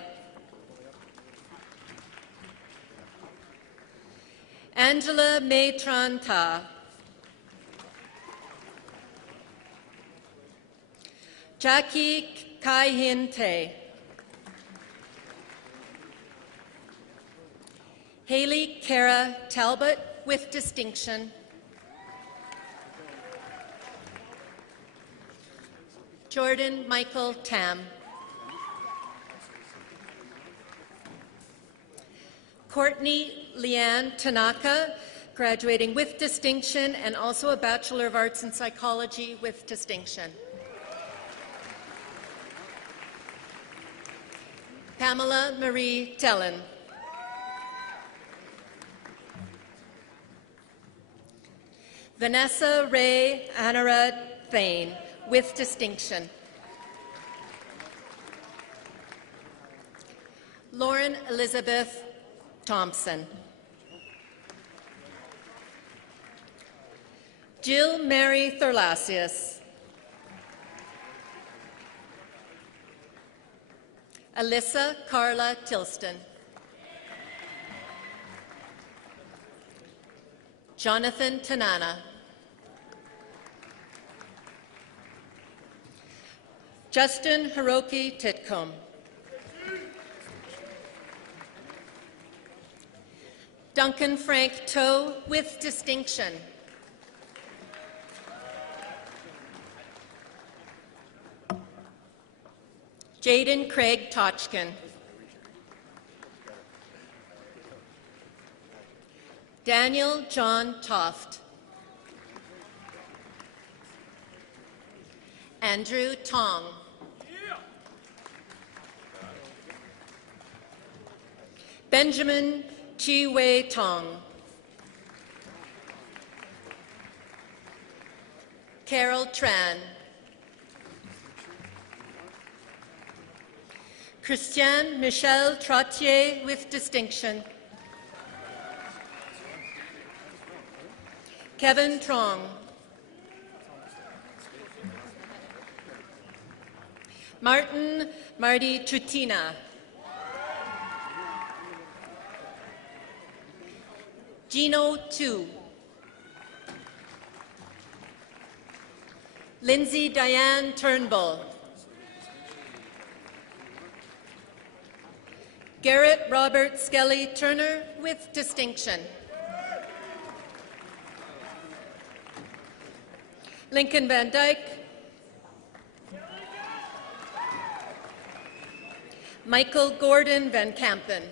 Angela Maitran Ta. Jackie Kai Hin Te. Haley Kara Talbot, with distinction. Jordan Michael Tam. Courtney Leanne Tanaka, graduating with distinction and also a Bachelor of Arts in Psychology with distinction. Pamela Marie Tellen. Vanessa Ray Anara Thane, with distinction. Lauren Elizabeth Thompson. Jill Mary Thurlasius. Alyssa Carla Tilston. Jonathan Tanana. Justin Hiroki Titcomb. Duncan Frank Toe, with distinction. Jaden Craig Totchkin. Daniel John Toft. Andrew Tong. Benjamin Chi Wei Tong. Carol Tran. Christiane Michel Trottier, with distinction. Kevin Trong. Martin Marty Trutina. Gino Tu. Lindsay Diane Turnbull. Garrett Robert Skelly Turner with distinction. Lincoln Van Dyke. Michael Gordon Van Kampen.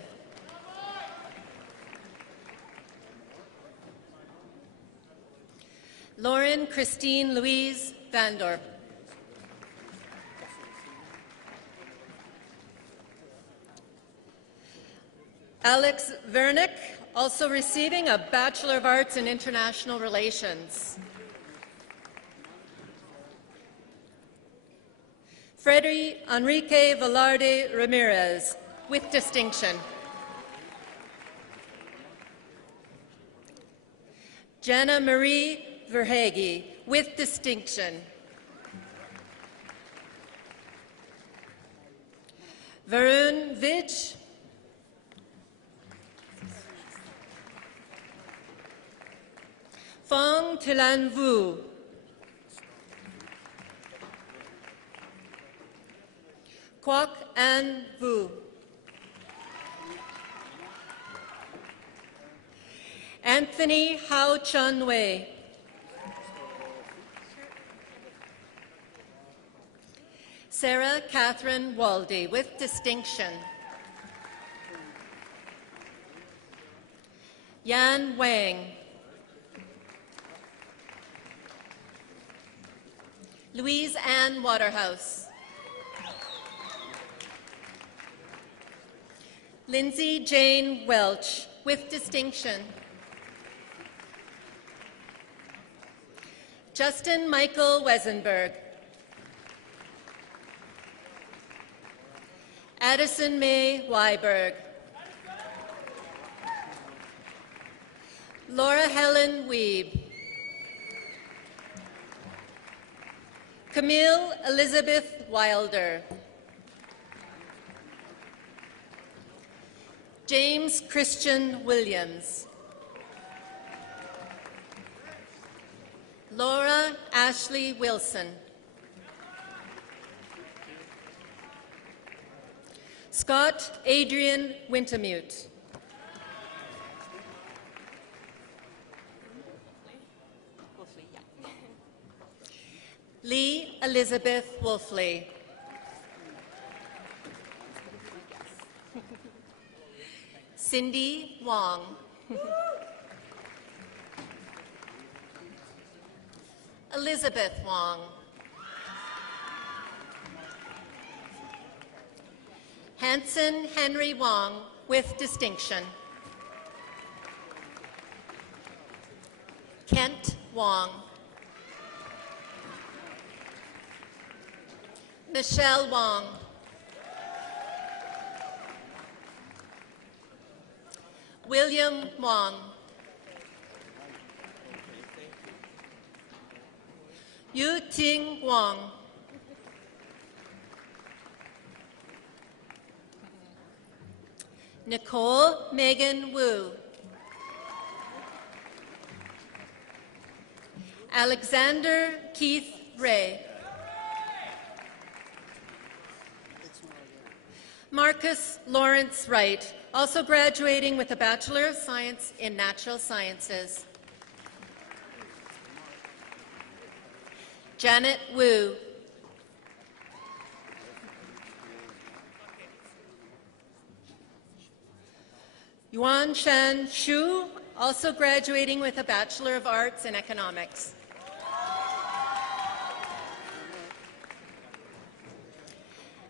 Lauren Christine Louise Vandorp. Alex Vernick, also receiving a Bachelor of Arts in International Relations. Freddy Enrique Velarde Ramirez, with distinction. Jana Marie Verhage, with distinction. Varun Vij. Fong Tilan Vu. Kwok An Vu. Anthony Hao Chun Wei. Sarah Catherine Waldy, with distinction. Yan Wang. Louise Ann Waterhouse. Lindsay Jane Welch, with distinction. Justin Michael Wesenberg. Addison May Weiberg. Laura Helen Weeb. Camille Elizabeth Wilder. James Christian Williams. Laura Ashley Wilson. Scott Adrian Wintermute. Lee Elizabeth Wolfley. Cindy Wong. Elizabeth Wong. Hanson Henry Wong, with distinction. Kent Wong. Michelle Wong. William Wong. Yu Ting Wong. Nicole Megan Wu. Alexander Keith Ray. Marcus Lawrence Wright, also graduating with a Bachelor of Science in Natural Sciences. Janet Wu. Yuan Shan Shu, also graduating with a Bachelor of Arts in Economics.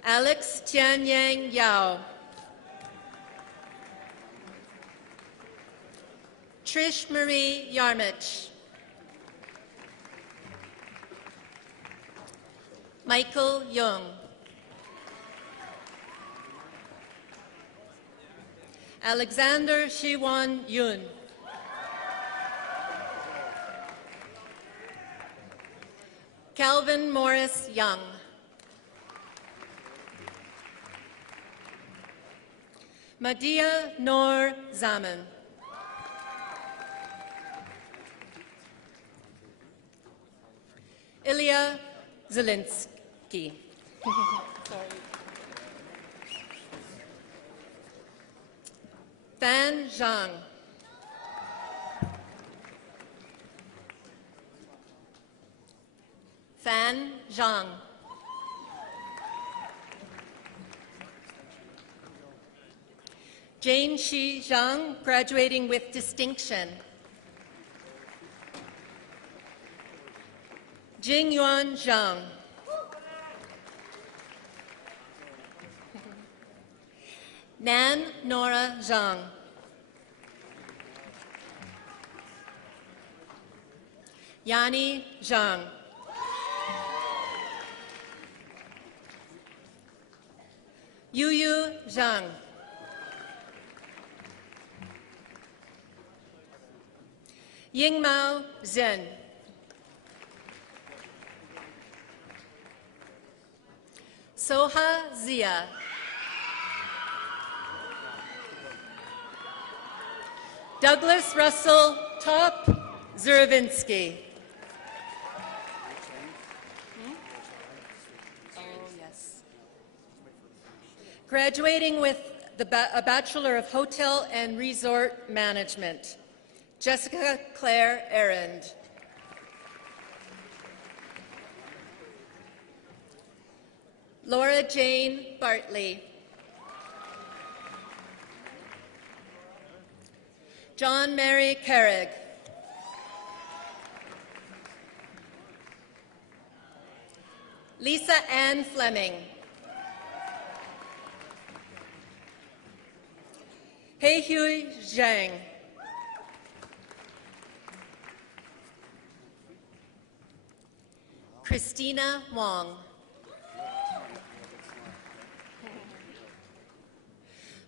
Alex Tianyang Yao. Trish Marie Yarmich. Michael Young. Alexander Shiwan Yun. Calvin Morris Young. Madia Noor Zaman. Ilya Zelinsky. Sorry. Fan Zhang. Fan Zhang. Jane Shi Zhang, graduating with distinction. Jingyuan Zhang. Nan Nora Zhang. Yani Zhang. Yuyu Zhang. Yingmao Zhen. Soha Zia. Douglas Russell Top Zuravinsky. Graduating with a Bachelor of Hotel and Resort Management, Jessica Claire Arend. Laura Jane Bartley. John Mary Carrig. Lisa Ann Fleming. Heihui Zhang. Christina Wong.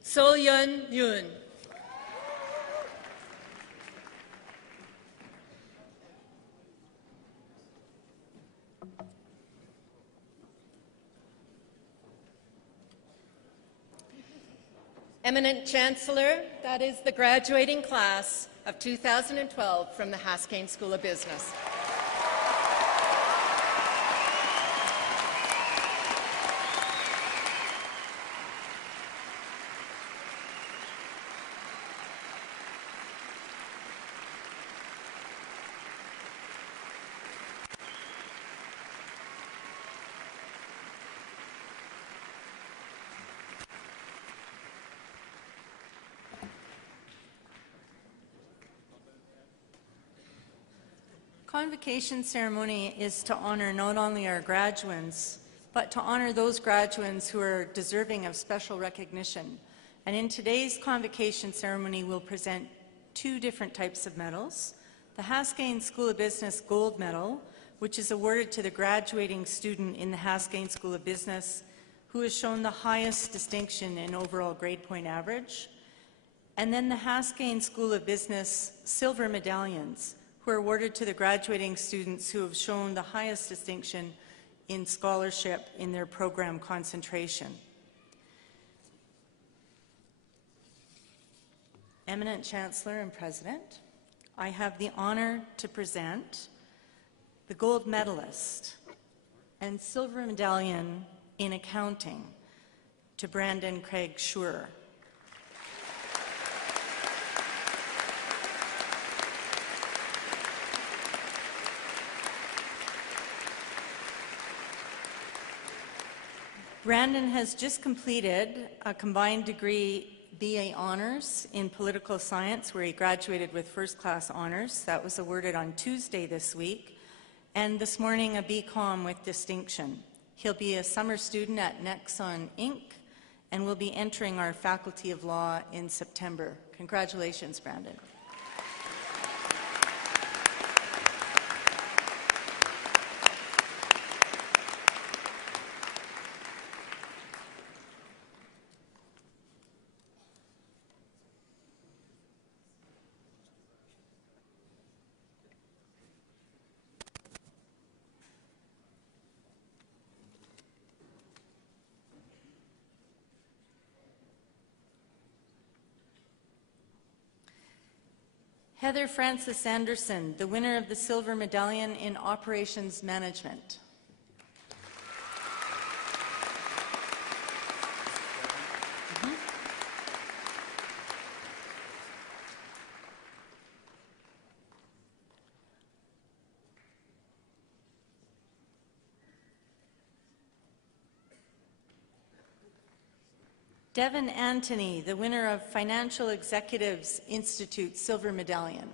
So Yun Yoon. Eminent Chancellor, that is the graduating class of 2012 from the Haskayne School of Business. Convocation ceremony is to honor not only our graduates, but to honor those graduates who are deserving of special recognition. And in today's convocation ceremony, we'll present two different types of medals. The Haskayne School of Business Gold Medal, which is awarded to the graduating student in the Haskayne School of Business who has shown the highest distinction in overall grade point average. And then the Haskayne School of Business Silver Medallions, who are awarded to the graduating students who have shown the highest distinction in scholarship in their program concentration. Eminent Chancellor and President, I have the honor to present the gold medalist and silver medallion in accounting to Brandon Craig Schurer. Brandon has just completed a combined degree BA Honours in Political Science, where he graduated with first-class honours. That was awarded on Tuesday this week. And this morning, a BCom with distinction. He'll be a summer student at Nexon Inc. and will be entering our Faculty of Law in September. Congratulations, Brandon. Heather Francis Anderson, the winner of the Silver Medallion in Operations Management. Devin Antony, the winner of Financial Executives Institute Silver Medallion.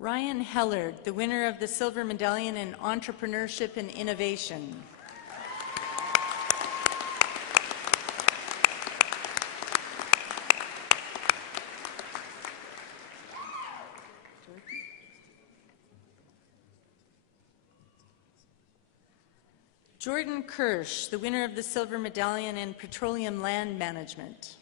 Ryan Hellard, the winner of the Silver Medallion in Entrepreneurship and Innovation. Jordan Kirsch, the winner of the Silver Medallion in Petroleum Land Management.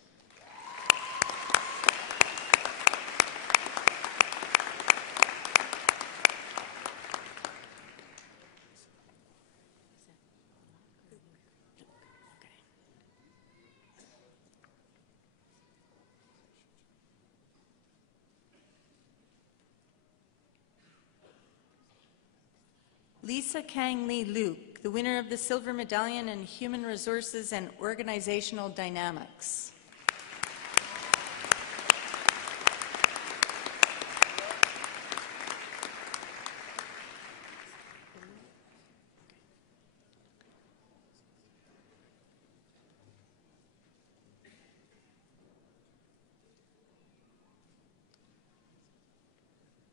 Lisa Kang Lee Luke, the winner of the Silver Medallion in Human Resources and Organizational Dynamics.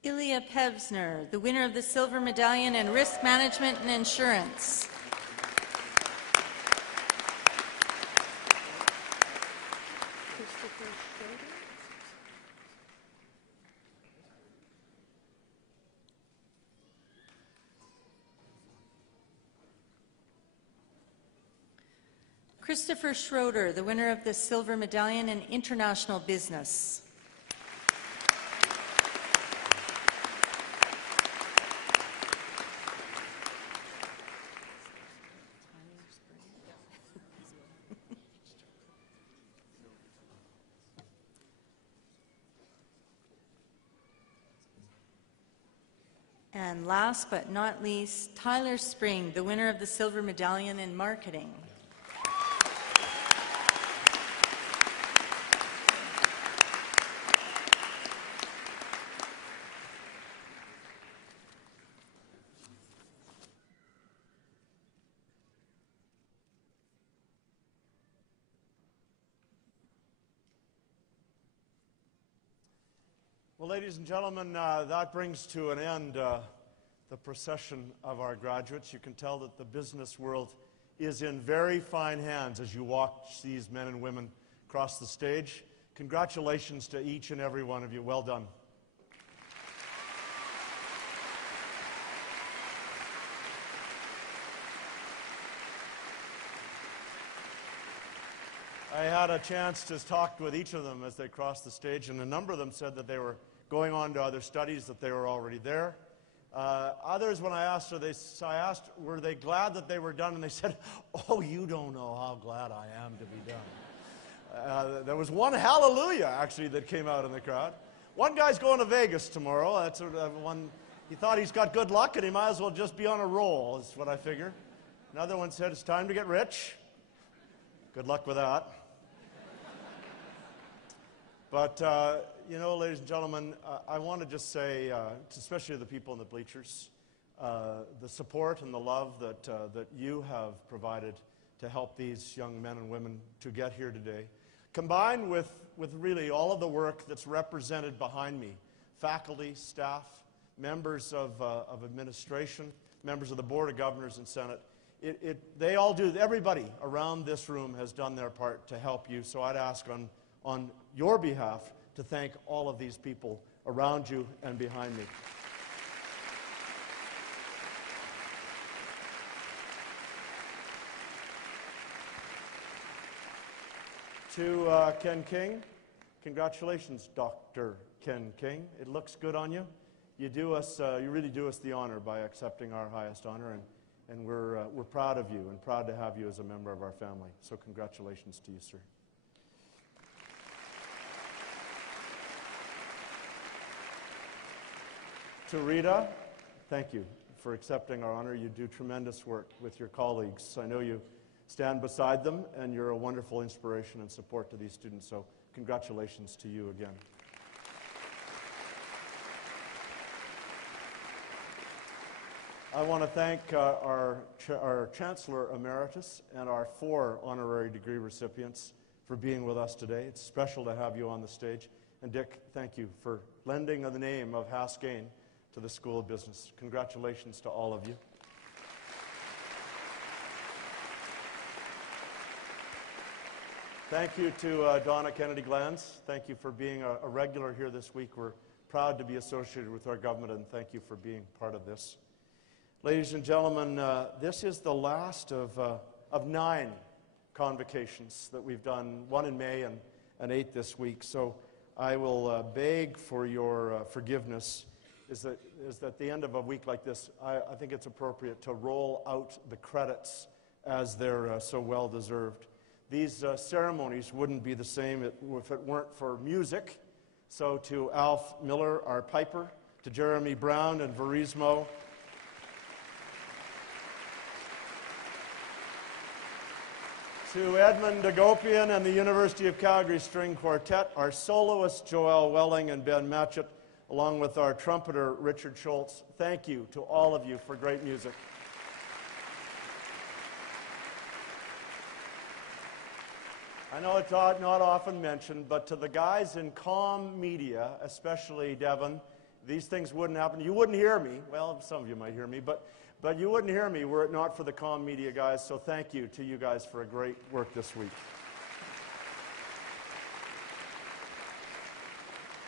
Ilya Pevsner, the winner of the Silver Medallion in Risk Management and Insurance. Christopher Schroeder, the winner of the Silver Medallion in International Business. And last but not least, Tyler Spring, the winner of the Silver Medallion in Marketing. Well, ladies and gentlemen, that brings to an end the procession of our graduates. You can tell that the business world is in very fine hands as you watch these men and women cross the stage. Congratulations to each and every one of you. Well done. I had a chance to talk with each of them as they crossed the stage, and a number of them said that they were going on to other studies, that they were already there. Others, when I asked, were they glad that they were done? And they said, oh, you don't know how glad I am to be done. There was one hallelujah, actually, that came out in the crowd. One guy's going to Vegas tomorrow. That's one. He thought he's got good luck, and he might as well just be on a roll, is what I figure. Another one said, it's time to get rich. Good luck with that. But, you know, ladies and gentlemen, I want to just say, especially to the people in the bleachers, the support and the love that you have provided to help these young men and women to get here today, combined with really all of the work that's represented behind me, faculty, staff, members of administration, members of the Board of Governors and Senate, they all do. Everybody around this room has done their part to help you. So I'd ask on your behalf to thank all of these people around you and behind me. To Ken King, congratulations, Dr. Ken King. It looks good on you. You really do us the honor by accepting our highest honor, and we're proud of you and proud to have you as a member of our family. So congratulations to you, sir. To Rita, thank you for accepting our honor. You do tremendous work with your colleagues. I know you stand beside them, and you're a wonderful inspiration and support to these students. So congratulations to you again. I want to thank our Chancellor Emeritus and our 4 honorary degree recipients for being with us today. It's special to have you on the stage. And Dick, thank you for lending the name of Haskayne to the School of Business. Congratulations to all of you. Thank you to Donna Kennedy-Glantz. Thank you for being a regular here this week. We're proud to be associated with our government, and thank you for being part of this. Ladies and gentlemen, this is the last of 9 convocations that we've done, 1 in May and 8 this week. So I will beg for your forgiveness. Is that at the end of a week like this, I think it's appropriate to roll out the credits as they're so well deserved. These ceremonies wouldn't be the same if it weren't for music. So to Alf Miller, our piper, to Jeremy Brown and Verismo, to Edmund Dagopian and the University of Calgary String Quartet, our soloists Joel Welling and Ben Matchett, along with our trumpeter Richard Schultz. Thank you to all of you for great music. I know it's not often mentioned, but to the guys in comm media, especially Devon, these things wouldn't happen. You wouldn't hear me. Well, some of you might hear me, but you wouldn't hear me were it not for the comm media guys. So thank you to you guys for a great work this week.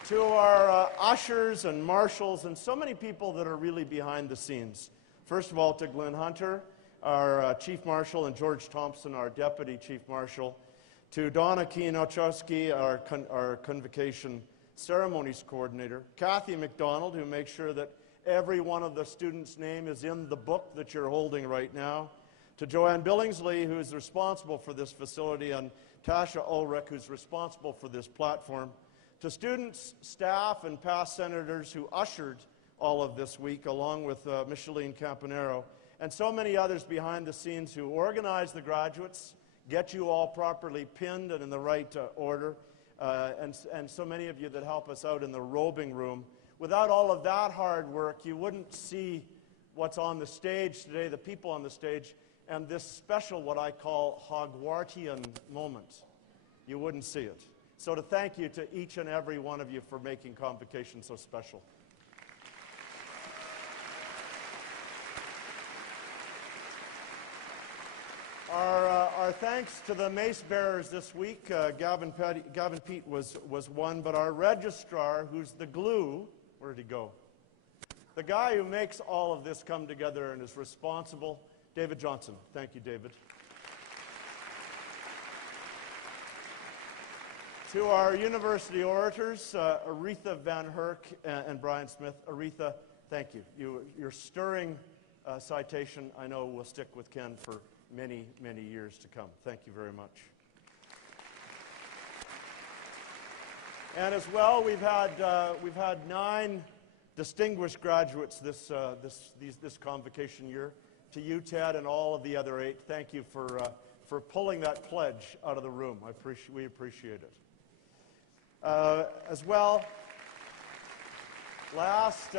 To our ushers and marshals and so many people that are really behind the scenes. First of all, to Glenn Hunter, our Chief Marshal, and George Thompson, our Deputy Chief Marshal. To Donna Kienochowski, our Convocation Ceremonies Coordinator. Kathy McDonald, who makes sure that every one of the students' name is in the book that you're holding right now. To Joanne Billingsley, who is responsible for this facility, and Tasha Ulrich, who's responsible for this platform. To students, staff, and past senators who ushered all of this week, along with Micheline Campanero, and so many others behind the scenes who organize the graduates, get you all properly pinned and in the right order, and so many of you that help us out in the robing room. Without all of that hard work, you wouldn't see what's on the stage today, the people on the stage, and this special, what I call Hogwartian moment. You wouldn't see it. So to thank you to each and every one of you for making Convocation so special. Our thanks to the mace bearers this week. Gavin Pete was one, but our registrar, who's the glue, where did he go? The guy who makes all of this come together and is responsible, David Johnson. Thank you, David. To our university orators, Aretha Van Herk and Brian Smith. Aretha, thank you. Your stirring citation, I know, will stick with Ken for many, many years to come. Thank you very much. And as well, we've had 9 distinguished graduates this convocation year. To you, Ted, and all of the other 8, thank you for pulling that pledge out of the room. We appreciate it. As well, last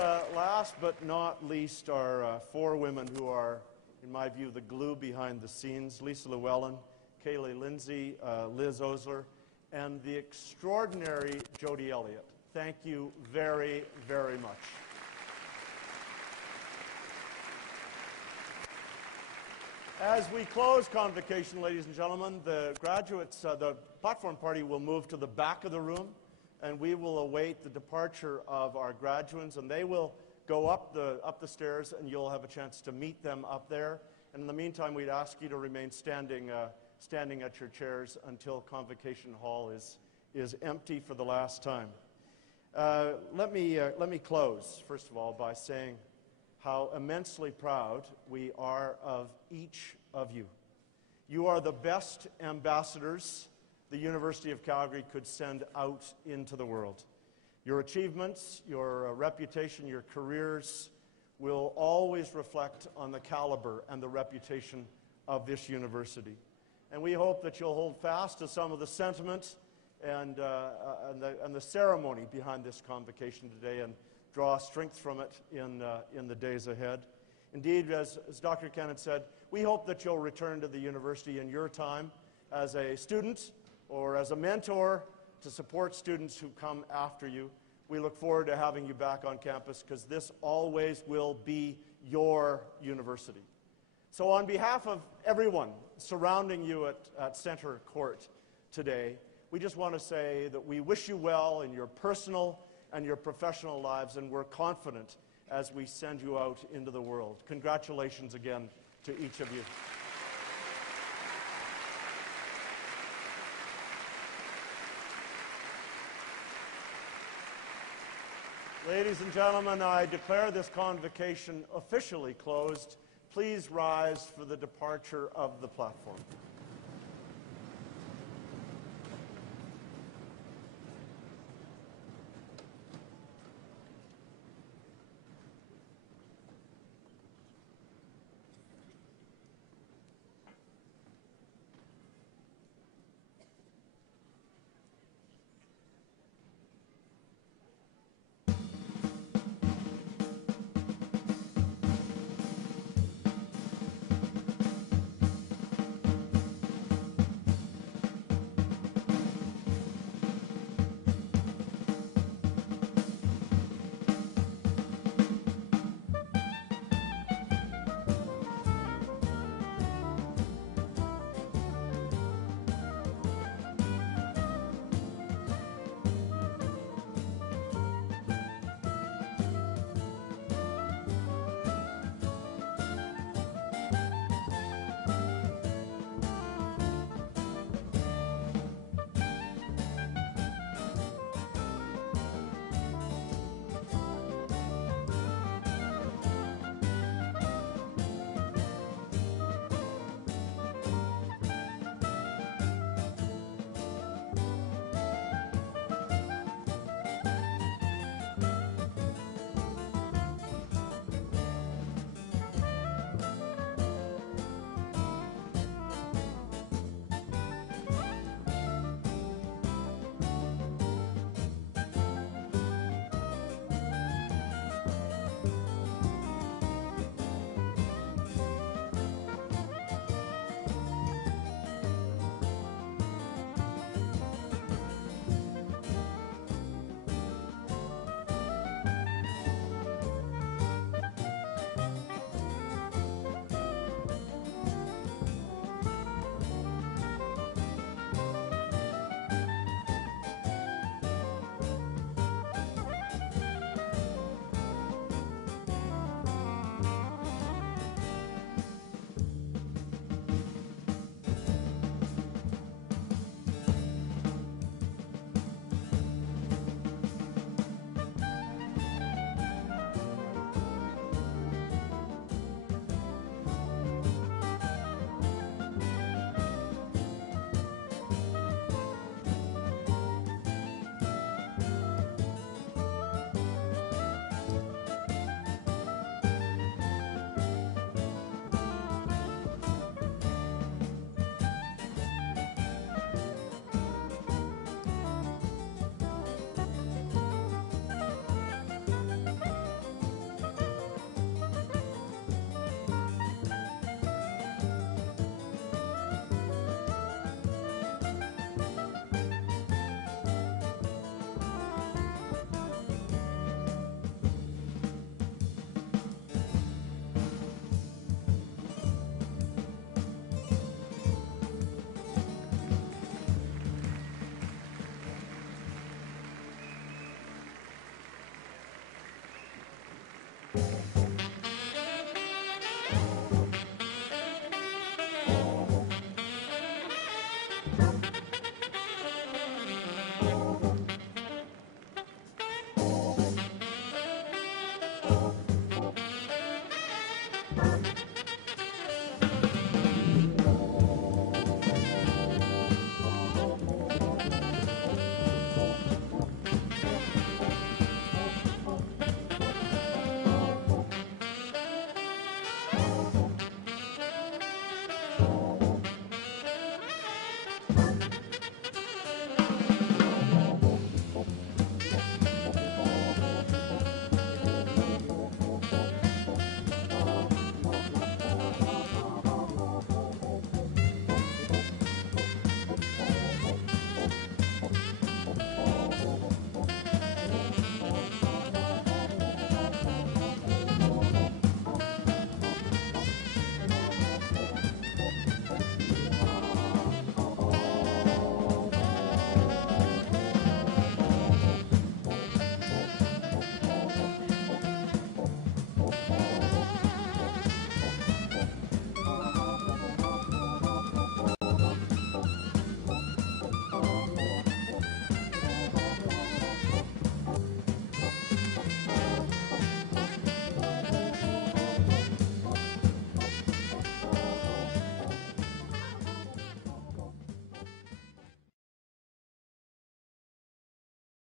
but not least, are 4 women who are, in my view, the glue behind the scenes. Lisa Llewellyn, Kaylee Lindsay, Liz Osler, and the extraordinary Jody Elliott. Thank you very, very much. As we close Convocation, ladies and gentlemen, the graduates, the platform party will move to the back of the room, and we will await the departure of our graduates, and they will go up the stairs, and you'll have a chance to meet them up there. And in the meantime, we'd ask you to remain standing standing at your chairs until Convocation Hall is empty for the last time. Let me close, first of all, by saying how immensely proud we are of each of you. You are the best ambassadors the University of Calgary could send out into the world. Your achievements, your reputation, your careers will always reflect on the caliber and the reputation of this university. And we hope that you'll hold fast to some of the sentiment and the ceremony behind this convocation today and draw strength from it in the days ahead. Indeed, as Dr. Kennett said, we hope that you'll return to the university in your time as a student or as a mentor to support students who come after you. We look forward to having you back on campus because this always will be your university. So on behalf of everyone surrounding you at Center Court today, we just want to say that we wish you well in your personal and your professional lives, and we're confident as we send you out into the world. Congratulations again to each of you. Ladies and gentlemen, I declare this convocation officially closed. Please rise for the departure of the platform.